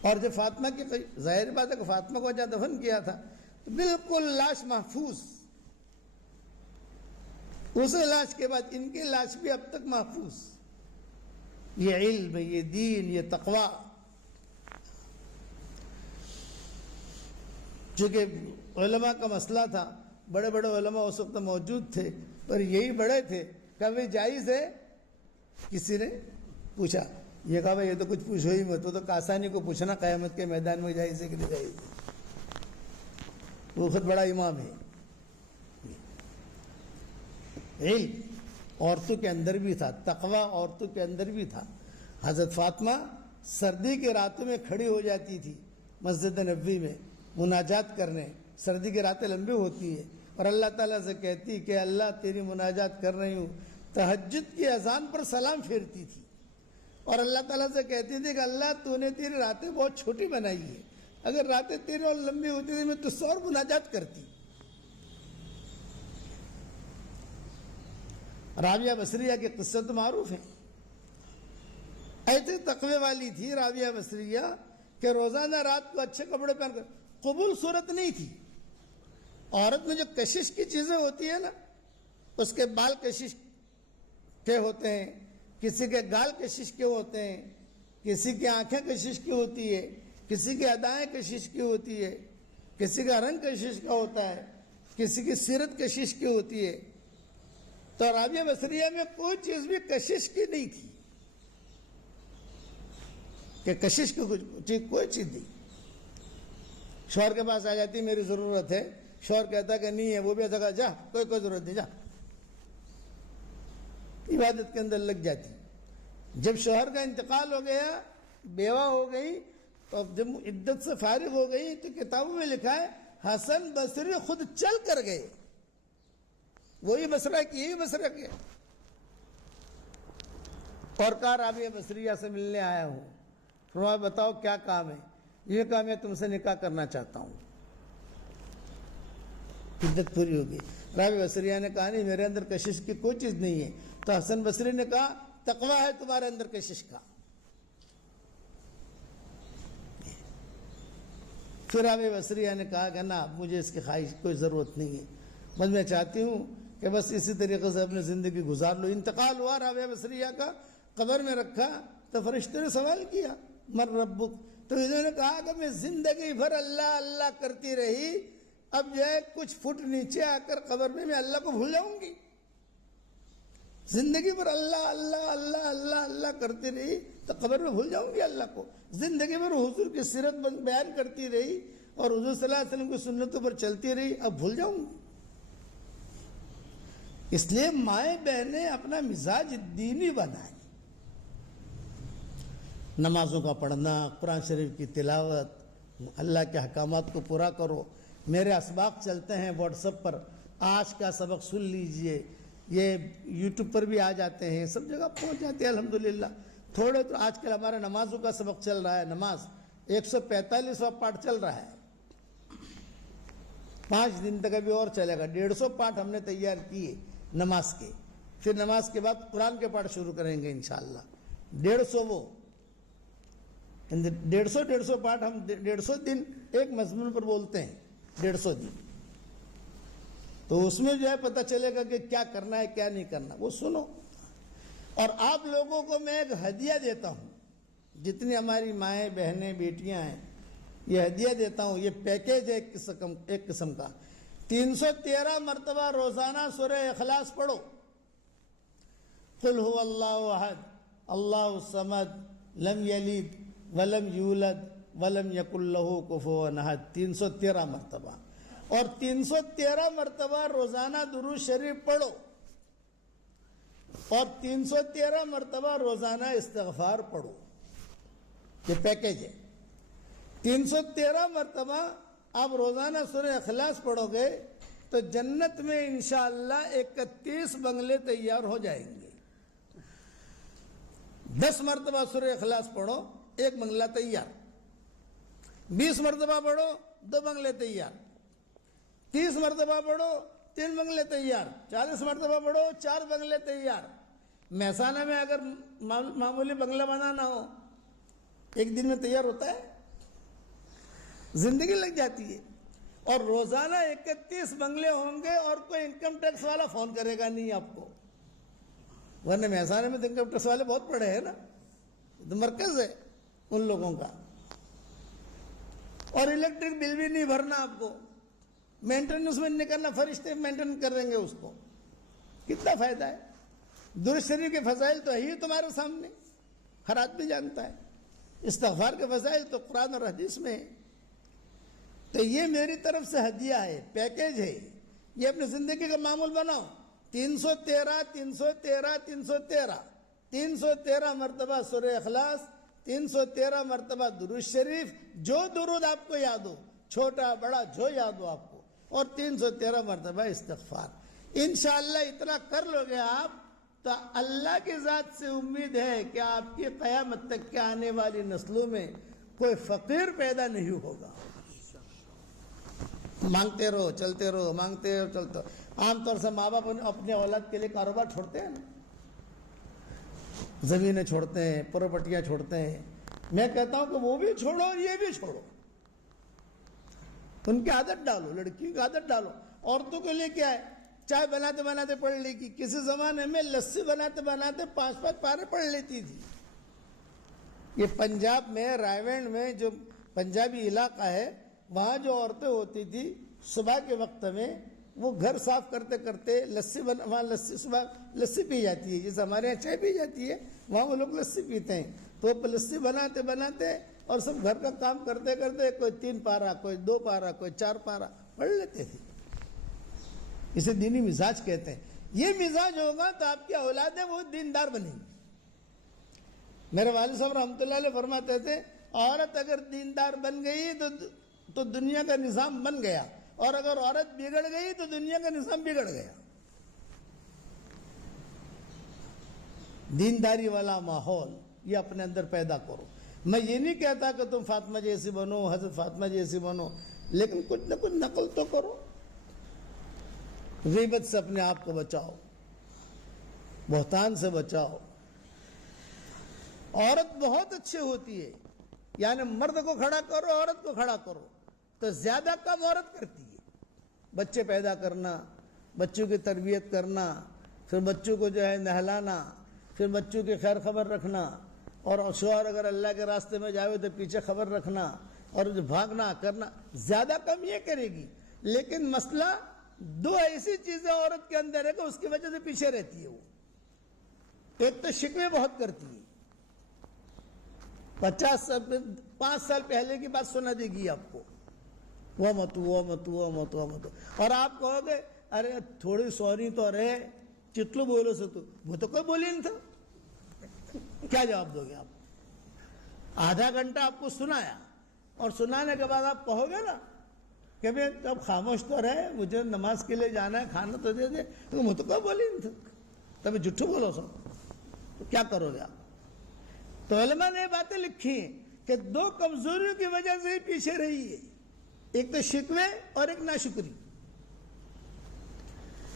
اور جب فاطمہ کی ظاہر بات ہے کہ فاطمہ کو جہاں دفن کیا تھا بالکل لاش محفوظ. اس لاش کے بعد ان کی لاش بھی اب تک محفوظ. یہ علم، یہ دین، یہ تقوی. چونکہ علماء کا مسئلہ تھا، بڑے بڑے علماء اس وقت موجود تھے، پر یہی بڑے تھے. کبھی جائز ہے؟ کسی نے پوچھا. یہ کہا بھائی یہ تو کچھ پوچھو ہی مت، تو کاسانی کو پوچھنا قیامت کے میدان میں جائز ہے کہ نہیں جائز ہے. وہ خود بڑا امام ہے. علم عورتوں کے اندر بھی تھا، تقوی عورتوں کے اندر بھی تھا. حضرت فاطمہ سردی کے راتوں میں کھڑی ہو جاتی تھی مسجد نبوی میں مناجات کرنے. سردی کی راتیں لمبی ہوتی ہیں اور اللہ تعالیٰ سے کہتی کہ اللہ تیری مناجات کر رہی ہوں. تہجد کی اذان پر سلام پھیرتی تھی اور اللہ تعالیٰ سے کہتی تھی کہ اللہ تو نے تیری راتیں بہت چھوٹی بنائی ہے، اگر راتیں تیری اور لمبی ہوتی تھی میں تجھ سے اور مناجات کرتی. رابعہ بصریہ کے قصے تو معروف ہیں. ایسے تقوی والی تھی رابعہ بصریہ کہ روزانہ رات کو اچھے کپڑے پہن کر. قبول صورت نہیں تھی. عورت میں جو کشش کی چیزیں ہوتی ہیں نا، اس کے بال کشش کے ہوتے ہیں، کسی کے گال کشش کے ہوتے ہیں، کسی کی آنکھیں کشش کی ہوتی ہے، کسی کی ادائیں کشش کی ہوتی ہے، کسی کا رنگ کشش کا ہوتا ہے، کسی کی سیرت کشش کی ہوتی ہے. تو رابعہ بصریہ میں کوئی چیز بھی کشش کی نہیں تھی کہ کشش کی کوئی چیز نہیں. شوہر کے پاس آ جاتی میری ضرورت ہے، شوہر کہتا کہ نہیں ہے، وہ بھی ایسا کہا جا کوئی ضرورت نہیں، جا عبادت کے اندر لگ جاتی. جب شوہر کا انتقال ہو گیا، بیوہ ہو گئی، تو جب عدت سے فارغ ہو گئی تو کتابوں میں لکھا ہے حسن بصری خود چل کر گئے. وہی بصرہ کی یہی بصرہ کے اور کہا رابعہ بصریہ سے ملنے آیا ہوں. فرمایا بتاؤ کیا کام ہے؟ یہ کہا میں تم سے نکاح کرنا چاہتا ہوں. عدت پوری ہو گئی. رابعہ بصریہ نے کہا نہیں میرے اندر کشش کی کوئی چیز نہیں ہے. تو حسن بصری نے کہا تقوی ہے تمہارے اندر کشش کا. پھر رابعہ بصریہ نے کہا کہ نا مجھے اس کی خواہش کوئی ضرورت نہیں ہے، بس میں چاہتی ہوں کہ بس اسی طریقے سے اپنی زندگی گزار لو. انتقال ہوا رابعہ بصریہ کا، قبر میں رکھا تو فرشتے نے سوال کیا من ربک؟ تو انہوں نے کہا کہ میں زندگی بھر اللہ اللہ کرتی رہی، اب جو ہے کچھ فٹ نیچے آ کر قبر میں اللہ کو بھول جاؤں گی. زندگی بھر اللہ اللہ اللہ اللہ اللہ کرتی رہی تو قبر میں بھول جاؤں گی اللہ کو. زندگی بھر حضور کی سیرت بیان کرتی رہی اور حضور صلی اللہ علیہ وسلم کی سنتوں پر چلتی رہی، اب بھول جاؤں گی. اس لیے مائیں بہنیں اپنا مزاج دینی بنائیں. نمازوں کا پڑھنا، قرآن شریف کی تلاوت، اللہ کے احکامات کو پورا کرو. میرے اسباق چلتے ہیں واٹس ایپ پر، آج کا سبق سن لیجئے، یہ یوٹیوب پر بھی آ جاتے ہیں، سب جگہ پہنچ جاتے ہیں الحمدللہ. تھوڑے تو آج کل ہمارا نمازوں کا سبق چل رہا ہے. نماز 145واں پارٹ چل رہا ہے، 5 دن تک ابھی اور چلے گا. 150 پارٹ ہم نے تیار کیے نماز کے. پھر نماز کے بعد قرآن کے پارٹ شروع کریں گے انشاءاللہ. 150 وہ 150 پارٹ ہم 150 دن ایک مضمون پر بولتے ہیں. 150 دن تو اس میں جو ہے پتہ چلے گا کہ کیا کرنا ہے کیا نہیں کرنا، وہ سنو. اور آپ لوگوں کو میں ایک ہدیہ دیتا ہوں، جتنی ہماری مائیں بہنیں بیٹیاں ہیں، یہ ہدیہ دیتا ہوں. یہ پیکیج ہے ایک قسم کا. 313 مرتبہ روزانہ سورہ اخلاص پڑھو. قل هو اللہ احد اللہ الصمد لم یلد ولم یولد ولم یکن لہ کفوا احد. 313 مرتبہ. اور 313 مرتبہ روزانہ درود شریف پڑھو اور 313 مرتبہ روزانہ استغفار پڑھو. یہ پیکیج ہے. 313 مرتبہ آپ روزانہ سورہ اخلاص پڑھو گے تو جنت میں انشاءاللہ 31 بنگلے تیار ہو جائیں گے. 10 مرتبہ سورہ اخلاص پڑھو 1 بنگلہ تیار. 20 مرتبہ پڑھو 2 بنگلے تیار. 30 مرتبہ پڑھو 3 بنگلے تیار. 40 مرتبہ پڑھو 4 بنگلے تیار. مہسانہ میں اگر معمولی بنگلہ بنانا ہو 1 دن میں تیار ہوتا ہے؟ زندگی لگ جاتی ہے. اور روزانہ 31 بنگلے ہوں گے اور کوئی انکم ٹیکس والا فون کرے گا نہیں آپ کو، ورنہ مہسانے میں تو انکم ٹیکس والے بہت پڑے ہیں نا، تو مرکز ہے ان لوگوں کا۔ اور الیکٹرک بل بھی نہیں بھرنا آپ کو، مینٹیننس میں نہیں کرنا، فرشتے مینٹین کر دیں گے اس کو، کتنا فائدہ ہے۔ درود شریف کے فضائل تو ہے ہی تمہارے سامنے، ہر آدمی جانتا ہے۔ استغفار کے فضائل تو قرآن اور حدیث میں ہے۔ تو یہ میری طرف سے ہدیہ ہے، پیکیج ہے، یہ اپنی زندگی کا معمول بناؤ۔ 313 313 313 313 مرتبہ سورہ اخلاص، 313 مرتبہ درود شریف، جو درود آپ کو یاد ہو، چھوٹا بڑا جو یاد ہو آپ کو، اور 313 مرتبہ استغفار۔ انشاءاللہ اتنا کر لو گے آپ تو اللہ کی ذات سے امید ہے کہ آپ کی قیامت تک کے آنے والی نسلوں میں کوئی فقیر پیدا نہیں ہوگا۔ مانگتے رہو چلتے رہو، مانگتے رہو چلتے رہو۔ عام طور سے ماں باپ اپنے اولاد کے لیے کاروبار چھوڑتے ہیں نا، زمینیں چھوڑتے ہیں، پراپرٹیاں چھوڑتے ہیں۔ میں کہتا ہوں کہ وہ بھی چھوڑو اور یہ بھی چھوڑو، ان کی عادت ڈالو، لڑکیوں کی عادت ڈالو۔ عورتوں کے لیے کیا ہے، چائے بناتے بناتے پڑھ لے گی، کسی زمانے میں لسی بناتے بناتے 5 پارے پڑھ لیتی تھی۔ یہ پنجاب میں رائے میں جو پنجابی علاقہ ہے، وہاں جو عورتیں ہوتی تھی صبح کے وقت میں وہ گھر صاف کرتے کرتے وہاں صبح لسی پی جاتی ہے، جیسے ہمارے یہاں چائے پی جاتی ہے، وہاں وہ لوگ لسی پیتے ہیں۔ تو وہ لسی بناتے بناتے اور سب گھر کا کام کرتے کرتے کوئی 3 پارا، کوئی 2 پارا، کوئی 4 پارا پڑھ لیتے تھے۔ اسے دینی مزاج کہتے ہیں۔ یہ مزاج ہوگا تو آپ کی اولادیں وہ دیندار بنیں گی۔ میرے والد صاحب رحمۃ اللہ علیہ فرماتے تھے، عورت اگر دیندار بن گئی تو دنیا کا نظام بن گیا، اور اگر عورت بگڑ گئی تو دنیا کا نظام بگڑ گیا۔ دینداری والا ماحول یہ اپنے اندر پیدا کرو۔ میں یہ نہیں کہتا کہ تم فاطمہ جیسی بنو، حضرت فاطمہ جیسی بنو، لیکن کچھ نہ کچھ نقل تو کرو۔ غیبت سے اپنے آپ کو بچاؤ، بہتان سے بچاؤ۔ عورت بہت اچھی ہوتی ہے، یعنی مرد کو کھڑا کرو، عورت کو کھڑا کرو تو زیادہ کم عورت کرتی ہے۔ بچے پیدا کرنا، بچوں کی تربیت کرنا، پھر بچوں کو جو ہے نہلانا، پھر بچوں کی خیر خبر رکھنا، اور شوہر اگر اللہ کے راستے میں جاوے تو پیچھے خبر رکھنا، اور جو بھاگنا کرنا، زیادہ کم یہ کرے گی۔ لیکن مسئلہ 2 ایسی چیزیں عورت کے اندر ہے کہ اس کی وجہ سے پیچھے رہتی ہے وہ۔ ایک تو شکوے بہت کرتی ہے، 5 سال پہلے کی بات سنا دے گی آپ کو، وہ مت، اور آپ کہو گے ارے تھوڑی سوری تو رہے، چتلو بولو سے تو وہ تو کوئی بولی نہیں تھا، کیا جواب دو گے آپ؟ آدھا گھنٹہ آپ کو سنایا، اور سنانے کے بعد آپ کہو گے نا کہ بھئی اب خاموش تو رہے، مجھے نماز کے لیے جانا ہے، کھانا تو دے دے، تو وہ تو کوئی بولی نہیں تھا، تبھی جھوٹو بولو سب، تو کیا کرو گے آپ؟ تو علماء نے یہ باتیں لکھی ہیں کہ 2 کمزوریوں کی وجہ سے ہی پیچھے رہی ہے، ایک تو شکوے اور ایک ناشکری۔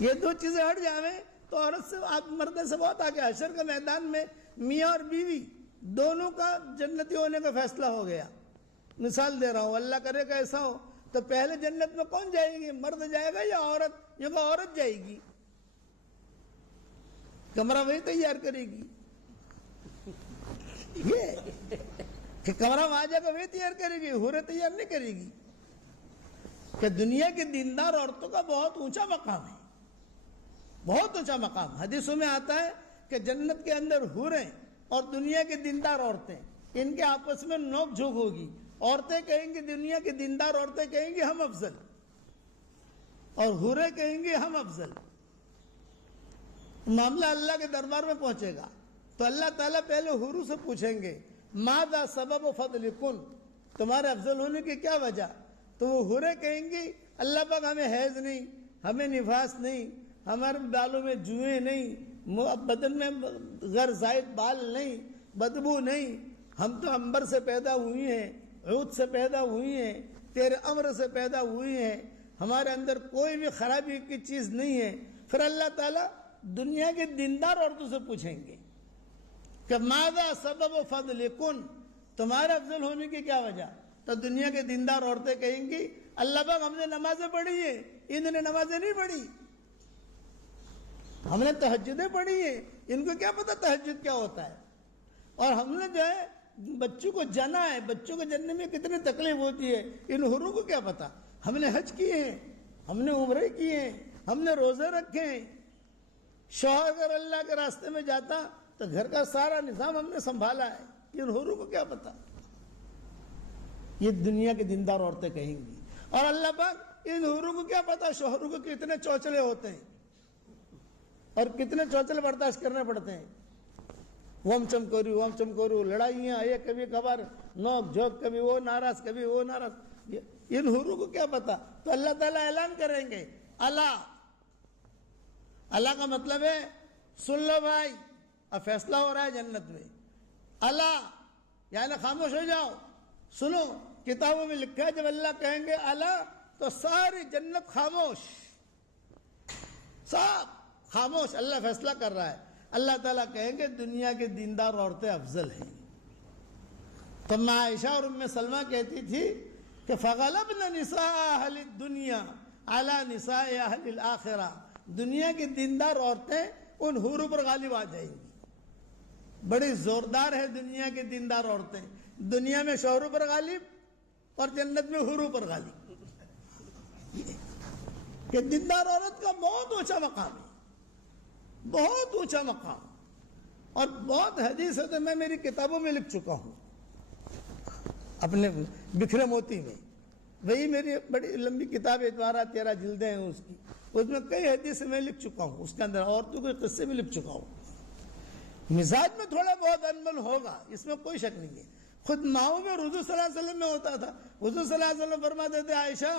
یہ 2 چیزیں ہٹ جاویں تو عورت سے آپ مرد سے بہت آگے۔ حشر کے میدان میں میاں اور بیوی دونوں کا جنتی ہونے کا فیصلہ ہو گیا۔ مثال دے رہا ہوں، اللہ کرے کہ ایسا ہو تو پہلے جنت میں کون جائے گی، مرد جائے گا یا عورت؟ یہ کہ عورت جائے گی، کمرہ وہی تیار کرے گی، یہ کہ کمرہ وہاں جا کر وہی تیار کرے گی، حوریں تیار نہیں کرے گی۔ کہ دنیا کی دیندار عورتوں کا بہت اونچا مقام ہے، بہت اونچا مقام۔ حدیثوں میں آتا ہے کہ جنت کے اندر حوریں اور دنیا کی دیندار عورتیں، ان کے آپس میں نوک جھوک ہوگی۔ عورتیں کہیں گی، دنیا کی دیندار عورتیں کہیں گی ہم افضل، اور حوریں کہیں گی ہم افضل۔ معاملہ اللہ کے دربار میں پہنچے گا تو اللہ تعالیٰ پہلے حوروں سے پوچھیں گے ماذا سبب فضلکن، تمہارے افضل ہونے کی کیا وجہ؟ تو وہ حوریں کہیں گی اللہ پاک ہمیں حیض نہیں، ہمیں نفاس نہیں، ہمارے بالوں میں جوئیں نہیں، بدن میں غیر زائد بال نہیں، بدبو نہیں، ہم تو عنبر سے پیدا ہوئی ہیں، عود سے پیدا ہوئی ہیں، تیرے امر سے پیدا ہوئی ہیں، ہمارے اندر کوئی بھی خرابی کی چیز نہیں ہے۔ پھر اللہ تعالیٰ دنیا کے دیندار عورتوں سے پوچھیں گے کہ ماذا سبب فضلکن، تمہارے افضل ہونے کی کیا وجہ؟ تو دنیا کے دیندار عورتیں کہیں گی اللہ پاک ہم نے نمازیں پڑھی ہیں، انہوں نے نمازیں نہیں پڑھی، ہم نے تہجدیں پڑھی ہیں، ان کو کیا پتا تہجد کیا ہوتا ہے، اور ہم نے جو ہے بچوں کو جنا ہے، بچوں کو جننے میں کتنی تکلیف ہوتی ہے، ان حوروں کو کیا پتا، ہم نے حج کیے ہیں، ہم نے عمرے کیے ہیں، ہم نے روزے رکھے ہیں، شوہر اگر اللہ کے راستے میں جاتا تو گھر کا سارا نظام ہم نے سنبھالا ہے، ان حوروں کو کیا پتا، یہ دنیا کی دیندار عورتیں کہیں گی، اور اللہ پاک ان حوروں کو کیا پتا شوہروں کو کتنے چوچلے ہوتے ہیں اور کتنے چوچلے برداشت کرنے پڑتے ہیں، وم چمکورو لڑائیاں، یہ کبھی کبھار نوک جھوک، کبھی وہ ناراض کبھی وہ ناراض، ان حوروں کو کیا پتا، تو اللہ تعالیٰ اعلان کریں گے اللہ کا مطلب ہے سن لو بھائی، اب فیصلہ ہو رہا ہے جنت میں، اللہ یعنی خاموش ہو جاؤ، سنو، کتابوں میں لکھا ہے جب اللہ کہیں گے اللہ تو ساری جنت خاموش، سب خاموش، اللہ فیصلہ کر رہا ہے، اللہ تعالیٰ کہیں گے دنیا کے دیندار عورتیں افضل ہیں، تو ماں عائشہ اور ام سلمہ کہتی تھی کہ فغلبن نساء اہل الدنیا علی نساء اہل الاخرہ، دنیا کی دیندار عورتیں ان حوروں پر غالب آ جائیں گی، بڑی زوردار ہے دنیا کی دیندار عورتیں، دنیا میں شوہروں پر غالب اور جنت میں حوروں پر غالب، کہ دیندار عورت کا بہت اونچا مقام ہے، بہت اونچا مقام، اور بہت حدیث ہے تو میں میری کتابوں میں لکھ چکا ہوں، اپنے بکھرے موتی میں، وہی میری بڑی لمبی کتاب ہے، 12-13 جلدیں ہیں اس کی، اس میں کئی حدیث میں لکھ چکا ہوں، اس کے اندر عورتوں کے قصے بھی لکھ چکا ہوں، مزاج میں تھوڑا بہت انمول ہوگا، اس میں کوئی شک نہیں ہے، خود ماؤں میں حضور صلی اللہ علیہ وسلم میں ہوتا تھا، حضور صلی اللہ علیہ وسلم فرماتے تھے عائشہ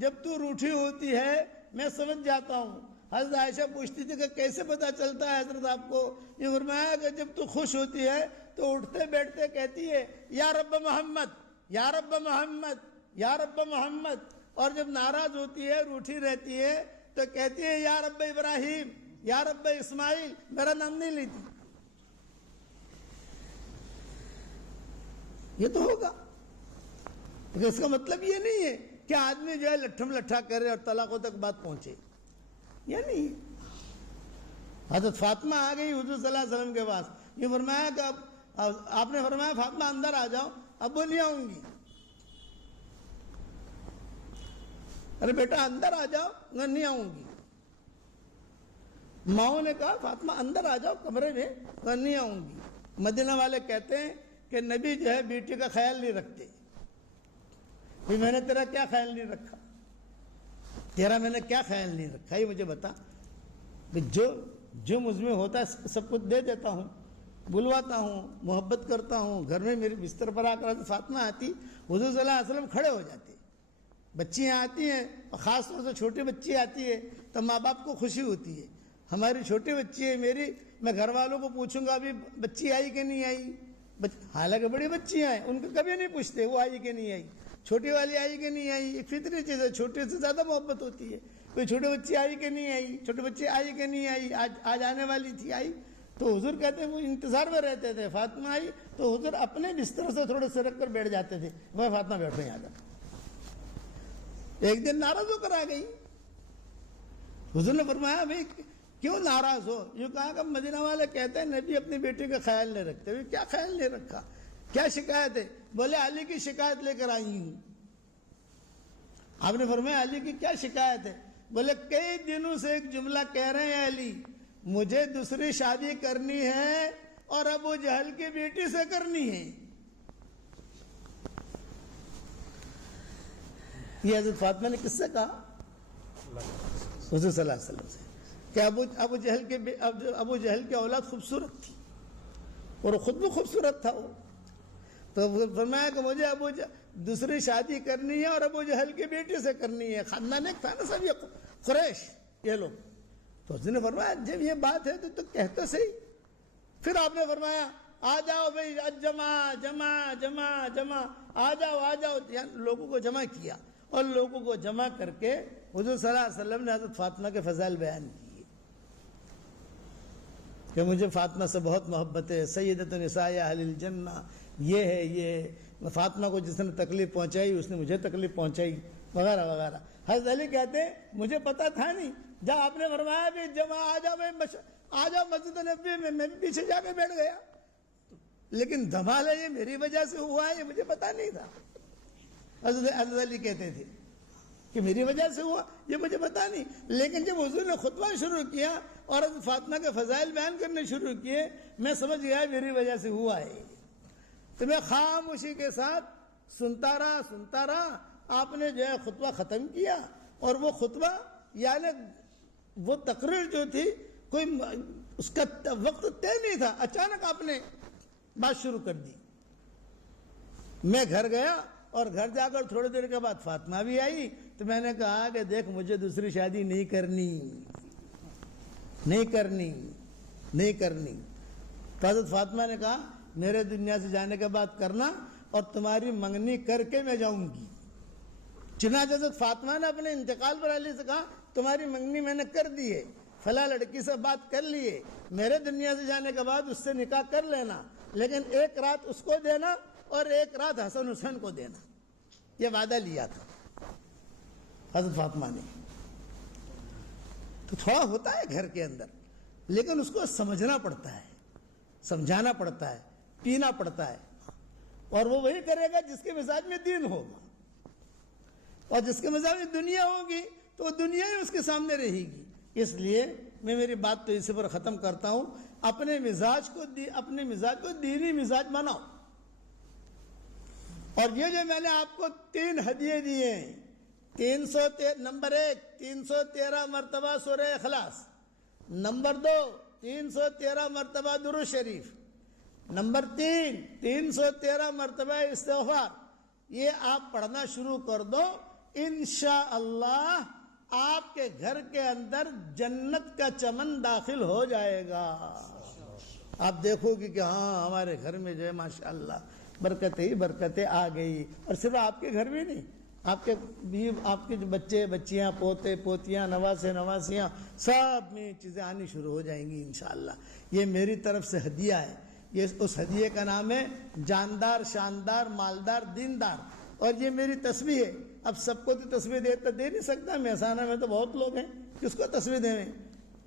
جب تو روٹھی ہوتی ہے میں سمجھ جاتا ہوں، حضرت عائشہ پوچھتی تھی کہ کیسے پتا چلتا ہے حضرت آپ کو، یہ فرمایا کہ جب تو خوش ہوتی ہے تو اٹھتے بیٹھتے کہتی ہے یا رب محمد یا رب محمد یا رب محمد، اور جب ناراض ہوتی ہے روٹھی رہتی ہے تو کہتی ہے یا رب ابراہیم یا رب اسماعیل، میرا نام نہیں لیتی، یہ تو ہوگا، اس کا مطلب یہ نہیں ہے کہ آدمی جو ہے لٹھم لٹھا کرے اور طلاقوں تک بات پہنچے، یہ نہیں ہے، حضرت فاطمہ آ گئی حضور صلی اللہ علیہ وسلم کے پاس، یہ فرمایا کہ آپ نے فرمایا فاطمہ اندر آ جاؤ، اب وہ نہیں آؤں گی، ارے بیٹا اندر آ جاؤ، میں نہیں آؤں گی، ماؤں نے کہا فاطمہ اندر آ جاؤ کمرے میں، میں نہیں آؤں گی، مدینہ والے کہتے ہیں کہ نبی جو ہے بیٹی کا خیال نہیں رکھتے، بھی میں نے تیرا کیا خیال نہیں رکھا، تیرا میں نے کیا خیال نہیں رکھا، یہ مجھے بتا، جو مجھ میں ہوتا ہے سب کچھ دے دیتا ہوں، بلواتا ہوں، محبت کرتا ہوں، گھر میں میرے بستر پر آ کر فاطمہ آتی، حضور صلی اللہ علیہ وسلم کھڑے ہو جاتے، بچیاں آتی ہیں، خاص طور سے چھوٹی بچی آتی ہے تو ماں باپ کو خوشی ہوتی ہے، ہماری چھوٹی بچی ہے میری، میں گھر والوں کو پوچھوں گا ابھی بچی آئی کہ نہیں آئی، حالانکہ بڑی بچیاں ہیں ان کو کبھی نہیں پوچھتے وہ آئی کہ نہیں آئی، چھوٹی والی آئی کہ نہیں آئی، ایک فطری چیز ہے، چھوٹے سے زیادہ محبت ہوتی ہے، کوئی چھوٹی بچی آئی کہ نہیں آئی، چھوٹی بچی آئی کہ نہیں آئی، آج آنے والی تھی آئی، تو حضور کہتے ہیں وہ انتظار میں رہتے تھے، فاطمہ آئی تو حضور اپنے بستر سے تھوڑے سرک کر بیٹھ جاتے تھے، میں فاطمہ بیٹھو یہاں پر، ایک دن ناراض ہو کر آ گئی، حضور نے فرمایا بھائی کیوں ناراض ہو، یہ کہا کہ مدینہ والے کہتے ہیں نبی اپنی بیٹی کا خیال نہیں رکھتے، کیا خیال نہیں رکھا، کیا شکایت ہے، بولے علی کی شکایت لے کر آئی ہوں، آپ نے فرمایا علی کی کیا شکایت ہے، بولے کئی دنوں سے ایک جملہ کہہ رہے ہیں علی مجھے دوسری شادی کرنی ہے اور ابو جہل کی بیٹی سے کرنی ہے، یہ حضرت فاطمہ نے کس سے کہا، حضور صلی اللہ علیہ وسلم سے، کہ ابو جہل کی اولاد خوبصورت تھی اور خود بھی خوبصورت تھا وہ، تو فرمایا کہ مجھے دوسری شادی کرنی ہے اور ابو جہل کی بیٹی سے کرنی ہے، خاندان ایک تھا نا سب یہ قریش یہ لوگ، تو حضور نے فرمایا جب یہ بات ہے تو کہتے صحیح، پھر آپ نے فرمایا آ جاؤ بھائی جمع آ جاؤ، لوگوں کو جمع کیا اور لوگوں کو جمع کر کے حضور صلی اللہ علیہ وسلم نے حضرت فاطمہ کے فضائل بیان کیے کہ مجھے فاطمہ سے بہت محبت ہے، سیدۃ نساء اہل الجنہ، یہ ہے فاطمہ کو جس نے تکلیف پہنچائی اس نے مجھے تکلیف پہنچائی، وغیرہ وغیرہ. حضرت علی کہتے ہیں مجھے پتا تھا نہیں، جب آپ نے فرمایا بھی جمع آ جاؤ مسجد نبوی میں، میں بھی پیچھے جا کے بیٹھ گیا. لیکن دھمال ہے یہ میری وجہ سے ہوا ہے، یہ مجھے پتا نہیں تھا. حضرت علی کہتے تھے کہ میری وجہ سے ہوا، یہ مجھے پتا نہیں. لیکن جب حضور نے خطبہ شروع کیا اور حضرت فاطمہ کے فضائل بیان کرنے شروع کیے، میں سمجھ گیا میری وجہ سے ہوا ہے. تو میں خاموشی کے ساتھ سنتا رہا. آپ نے جو ہے خطبہ ختم کیا، اور وہ خطبہ یعنی وہ تقریر جو تھی کوئی اس کا وقت طے نہیں تھا، اچانک آپ نے بات شروع کر دی. میں گھر گیا اور گھر جا کر تھوڑی دیر کے بعد فاطمہ بھی آئی. تو میں نے کہا کہ دیکھ مجھے دوسری شادی نہیں کرنی. تو حضرت فاطمہ نے کہا میرے دنیا سے جانے کے بعد کرنا، اور تمہاری منگنی کر کے میں جاؤں گی. چنانچہ حضرت فاطمہ نے اپنے انتقال پر علی سے کہا تمہاری منگنی میں نے کر دی ہے، فلاں لڑکی سے بات کر لیے، میرے دنیا سے جانے کے بعد اس سے نکاح کر لینا، لیکن ایک رات اس کو دینا اور ایک رات حسن حسین کو دینا. یہ وعدہ لیا تھا حضرت فاطمہ نے. تو تھوڑا ہوتا ہے گھر کے اندر، لیکن اس کو سمجھنا پڑتا ہے، سمجھانا پڑتا ہے، پینا پڑتا ہے. اور وہ وہی کرے گا جس کے مزاج میں دین ہوگا، اور جس کے مزاج میں دنیا ہوگی تو وہ دنیا ہی اس کے سامنے رہے گی. اس لیے میں میری بات تو اسی پر ختم کرتا ہوں. اپنے مزاج کو دینی مزاج بناؤ. اور یہ جو میں نے آپ کو 3 ہدیے دیے ہیں، نمبر 1 313 مرتبہ سورہ اخلاص، نمبر 2 313 مرتبہ درود شریف، نمبر 3 313 مرتبہ استغفار. یہ آپ پڑھنا شروع کر دو، انشاءاللہ آپ کے گھر کے اندر جنت کا چمن داخل ہو جائے گا. آپ دیکھو گے کہ ہاں ہمارے گھر میں جو ہے ماشاءاللہ برکتیں آ گئی. اور صرف آپ کے گھر میں نہیں، آپ کے بچے بچیاں، پوتے پوتیاں، نواسے نواسیاں، سب میں چیزیں آنی شروع ہو جائیں گی انشاءاللہ. یہ میری طرف سے ہدیہ ہے. یہ اس ہدیے کا نام ہے جاندار، شاندار، مالدار، دیندار. اور یہ میری تسبیح ہے. اب سب کو تو تسبیح دے نہیں سکتا. مہسانہ میں تو بہت لوگ ہیں، کس کو تسبیح دیں؟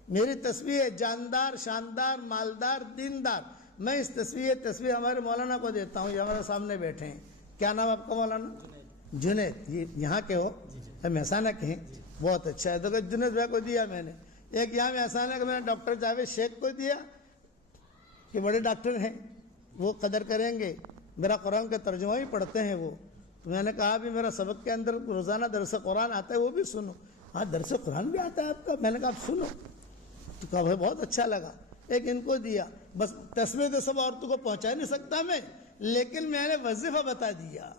میری تسبیح ہے جاندار، شاندار، مالدار، دیندار. میں اس تسبیح ہمارے مولانا کو دیتا ہوں. یہ ہمارے سامنے بیٹھے ہیں. کیا نام آپ کا مولانا؟ جنید. یہ یہاں کے ہو؟ مہسانہ کے ہیں. بہت اچھا ہے. تو جنید بھائی کو دیا میں نے. ایک یہاں مہسانہ کا میں نے ڈاکٹر جاوید شیخ کو دیا، کہ بڑے ڈاکٹر ہیں، وہ قدر کریں گے. میرا قرآن کا ترجمہ بھی پڑھتے ہیں وہ. تو میں نے کہا بھی میرا سبق کے اندر روزانہ درس قرآن آتا ہے، وہ بھی سنو. ہاں درس قرآن بھی آتا ہے آپ کا؟ میں نے کہا آپ سنو. تو کہا بھائی بہت اچھا لگا. ایک ان کو دیا. بس تسبیح تو سب عورتوں کو پہنچا نہیں سکتا میں، لیکن میں نے وظیفہ بتا دیا.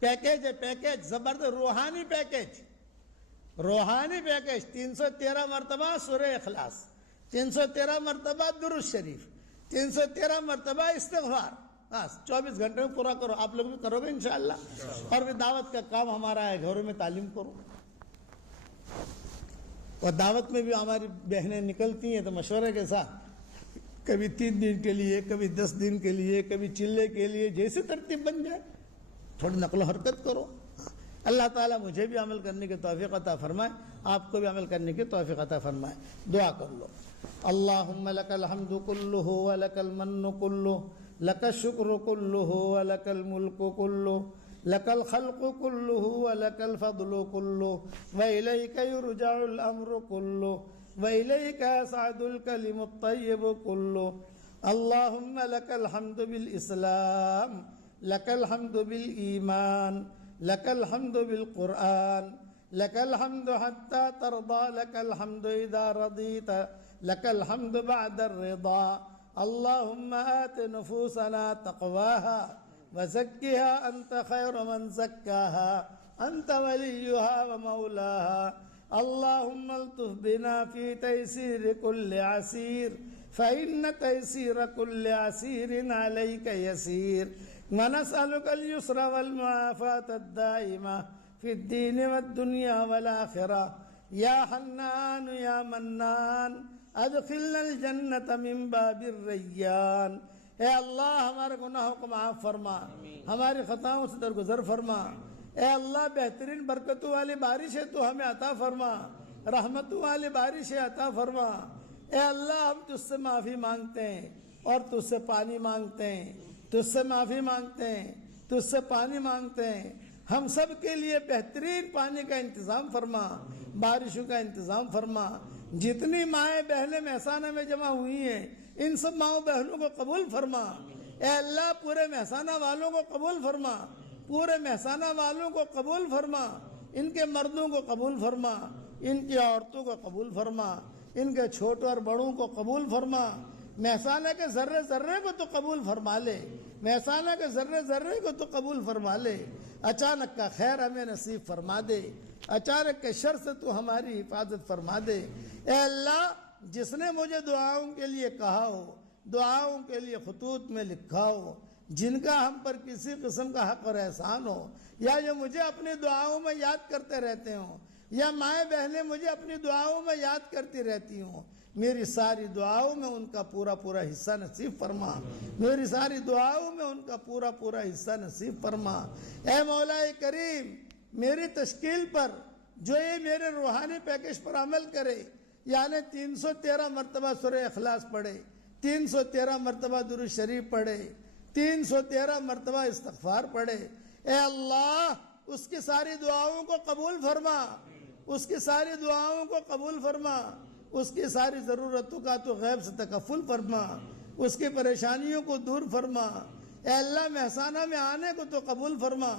پیکیج ہے، پیکیج زبردست، روحانی پیکیج. 313 مرتبہ سورہ اخلاص، 313 مرتبہ درود شریف، 313 مرتبہ استغفار. 24 گھنٹے میں پورا کرو. آپ لوگ بھی کرو گے انشاءاللہ. اور بھی دعوت کا کام ہمارا ہے، گھروں میں تعلیم کرو. اور دعوت میں بھی ہماری بہنیں نکلتی ہیں تو مشورے کے ساتھ، کبھی 3 دن کے لیے، کبھی 10 دن کے لیے، کبھی چلے کے لیے، جیسے ترتیب بن جائے تھوڑی نقل و حرکت کرو. اللہ تعالیٰ مجھے بھی عمل کرنے کی توفیق عطا فرمائے، آپ کو بھی عمل کرنے کی توفیق عطا فرمائے. دعا کر لو. اللہم لک الحمد کلہ ولک المن کلہ، لک الشکر کلہ ولک الملک کلہ، لک الخلق کلہ ولک الفضل کلہ، وإلیک یرجع الامر کلہ، وإلیک یصعد الکلم الطیب کلہ. اللہم لک الحمد بالاسلام، لک الحمد بالایمان، لک الحمد بالقرآن، لک الحمد حتی ترضى، لک الحمد اذا رضیت، لک الحمد بعد الرضا. اللہم آت نفوسنا تقواها وزکها انت خیر من زکاها، انت ولیها ومولاها. اللہم الطف بنا فی تیسیر کل عسیر، فإن تيسير كل عسير عليك يسير. ونسألك اليسر والمعافاة الدائمة في الدين والدنيا والآخرة. يا حنان يا منان ادخلنا الجنة من باب الريان. اے اللہ ہمارے گناہوں کو معاف فرما، ہماری خطاؤں سے درگزر فرما. اے اللہ بہترین برکتوں والی بارشیں تو ہمیں عطا فرما، رحمتوں والی بارشیں عطا فرما۔ اے اللہ ہم تجھ سے معافی مانگتے ہیں اور تجھ سے پانی مانگتے ہیں، تجھ سے معافی مانگتے ہیں، تجھ سے پانی مانگتے ہیں۔ ہم سب کے لیے بہترین پانی کا انتظام فرما، بارشوں کا انتظام فرما۔ جتنی مائیں بہنیں مہسانہ میں جمع ہوئی ہیں ان سب ماؤں بہنوں کو قبول فرما۔ اے اللہ پورے مہسانہ والوں کو قبول فرما، پورے مہسانہ والوں کو قبول فرما، ان کے مردوں کو قبول فرما، ان کی عورتوں کو قبول فرما، ان کے چھوٹوں اور بڑوں کو قبول فرما۔ مہسانہ کے ذرے ذرے کو تو قبول فرما لے، مہسانہ کے ذرے ذرے کو تو قبول فرما لے۔ اچانک کا خیر ہمیں نصیب فرما دے، اچانک کے شر سے تو ہماری حفاظت فرما دے۔ اے اللہ جس نے مجھے دعاؤں کے لیے کہا ہو، دعاؤں کے لیے خطوط میں لکھا ہو، جن کا ہم پر کسی قسم کا حق اور احسان ہو، یا جو مجھے اپنی دعاؤں میں یاد کرتے رہتے ہوں، یا مائیں بہنیں مجھے اپنی دعاؤں میں یاد کرتی رہتی ہوں، میری ساری دعاؤں میں ان کا پورا پورا حصہ نصیب فرما، میری ساری دعاؤں میں ان کا پورا پورا حصہ نصیب فرما۔ اے مولا کریم میری تشکیل پر جو یہ میرے روحانی پیکج پر عمل کرے، یعنی 313 مرتبہ سورہ اخلاص پڑھے، 313 مرتبہ درود شریف پڑھے، 313 مرتبہ استغفار پڑھے، اے اللہ اس کی ساری دعاؤں کو قبول فرما، اس کی ساری دعاؤں کو قبول فرما، اس کی ساری ضرورتوں کا تو غیب سے تکفل فرما، اس کی پریشانیوں کو دور فرما۔ اے اللہ مہسانہ میں آنے کو تو قبول فرما،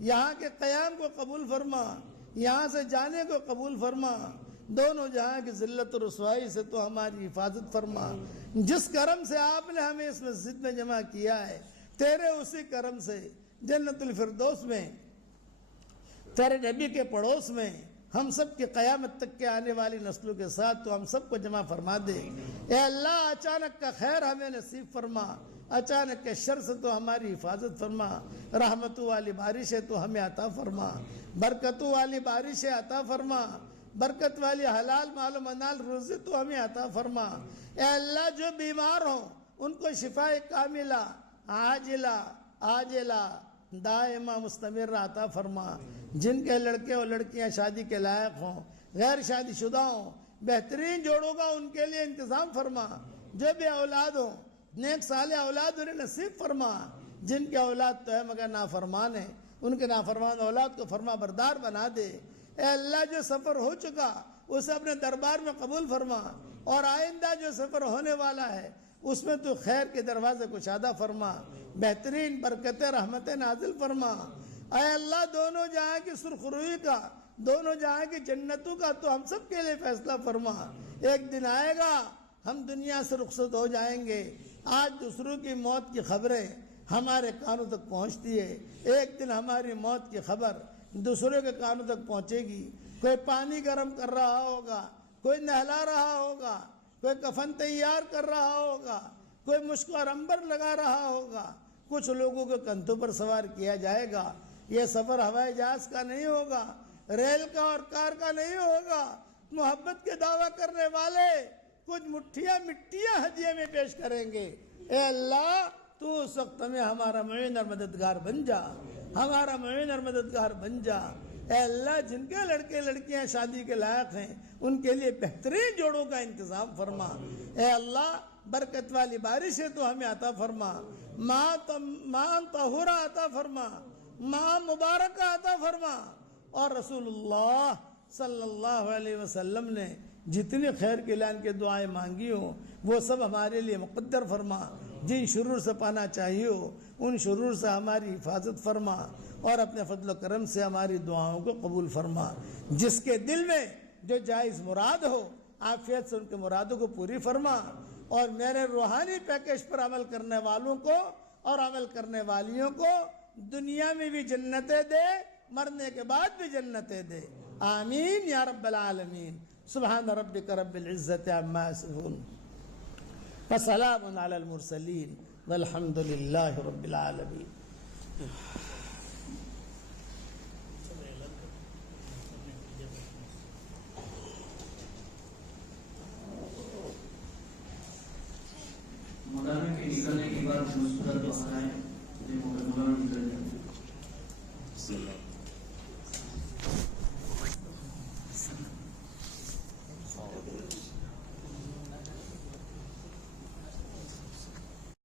یہاں کے قیام کو قبول فرما، یہاں سے جانے کو قبول فرما، دونوں جہاں کی ذلت و رسوائی سے تو ہماری حفاظت فرما۔ جس کرم سے آپ نے ہمیں اس مسجد میں جمع کیا ہے، تیرے اسی کرم سے جنت الفردوس میں تیرے نبی کے پڑوس میں ہم سب کی قیامت تک کے آنے والی نسلوں کے ساتھ تو ہم سب کو جمع فرما دے۔ اے اللہ اچانک کا خیر ہمیں نصیب فرما، اچانک کے شر سے تو ہماری حفاظت فرما، رحمتوں والی بارشیں تو ہمیں عطا فرما، برکتوں والی بارشیں عطا فرما، برکت والی حلال مال و منال روزی تو ہمیں عطا فرما۔ اے اللہ جو بیمار ہوں ان کو شفاء کاملہ عاجلہ عاجلہ دائمہ مستمرہ عطا فرما۔ جن کے لڑکے اور لڑکیاں شادی کے لائق ہوں، غیر شادی شدہ ہوں، بہترین جوڑوں کا ان کے لیے انتظام فرما۔ جو بھی اولاد ہوں نیک صالح اولاد انہیں نصیب فرما۔ جن کے اولاد تو ہے مگر نافرمان ہیں ان کے نافرمان اولاد کو فرما بردار بنا دے۔ اے اللہ جو سفر ہو چکا اسے اپنے دربار میں قبول فرما، اور آئندہ جو سفر ہونے والا ہے اس میں تو خیر کے دروازے کشادہ فرما، بہترین برکت رحمت نازل فرما۔ اے اللہ دونوں جہاں کی سرخروئی کا، دونوں جہاں کی جنتوں کا تو ہم سب کے لیے فیصلہ فرما۔ ایک دن آئے گا ہم دنیا سے رخصت ہو جائیں گے، آج دوسروں کی موت کی خبریں ہمارے کانوں تک پہنچتی ہے، ایک دن ہماری موت کی خبر دوسروں کے کانوں تک پہنچے گی۔ کوئی پانی گرم کر رہا ہوگا، کوئی نہلا رہا ہوگا، کوئی کفن تیار کر رہا ہوگا، کوئی مشک اور عنبر لگا رہا ہوگا، کچھ لوگوں کو کندھوں پر سوار کیا جائے گا۔ یہ سفر ہوائی جہاز کا نہیں ہوگا، ریل کا اور کار کا نہیں ہوگا۔ محبت کے دعویٰ کرنے والے کچھ مٹھیاں ہدیے میں پیش کریں گے۔ اے اللہ تو اس وقت ہمیں ہمارا معین اور مددگار بن جا، ہمارا معین اور مددگار بن جا۔ اے اللہ جن کے لڑکے لڑکیاں شادی کے لائق ہیں ان کے لیے بہترین جوڑوں کا انتظام فرما۔ اے اللہ برکت والی بارشیں تو ہمیں عطا فرما، ماں طہورہ عطا فرما، ماں مبارکہ عطا فرما۔ اور رسول اللہ صلی اللہ علیہ وسلم نے جتنی خیر کے لان کے دعائیں مانگی ہوں وہ سب ہمارے لیے مقدر فرما۔ جن شرور سے پانا چاہیے ہو ان شرور سے ہماری حفاظت فرما، اور اپنے فضل و کرم سے ہماری دعاؤں کو قبول فرما۔ جس کے دل میں جو جائز مراد ہو عافیت سے ان کے مرادوں کو پوری فرما، اور میرے روحانی پیکج پر عمل کرنے والوں کو اور عمل کرنے والیوں کو دنیا میں بھی جنتیں دے، مرنے کے بعد بھی جنتیں دے۔ آمین یا رب العالمین۔ سبحان ربک رب العزت عما یصفون وسلام علی المرسلین والحمد للہ رب العالمین۔ مولانا کے نکلنے کے بعد مسکرا تو آ رہا ہے، مولانا نکل جائے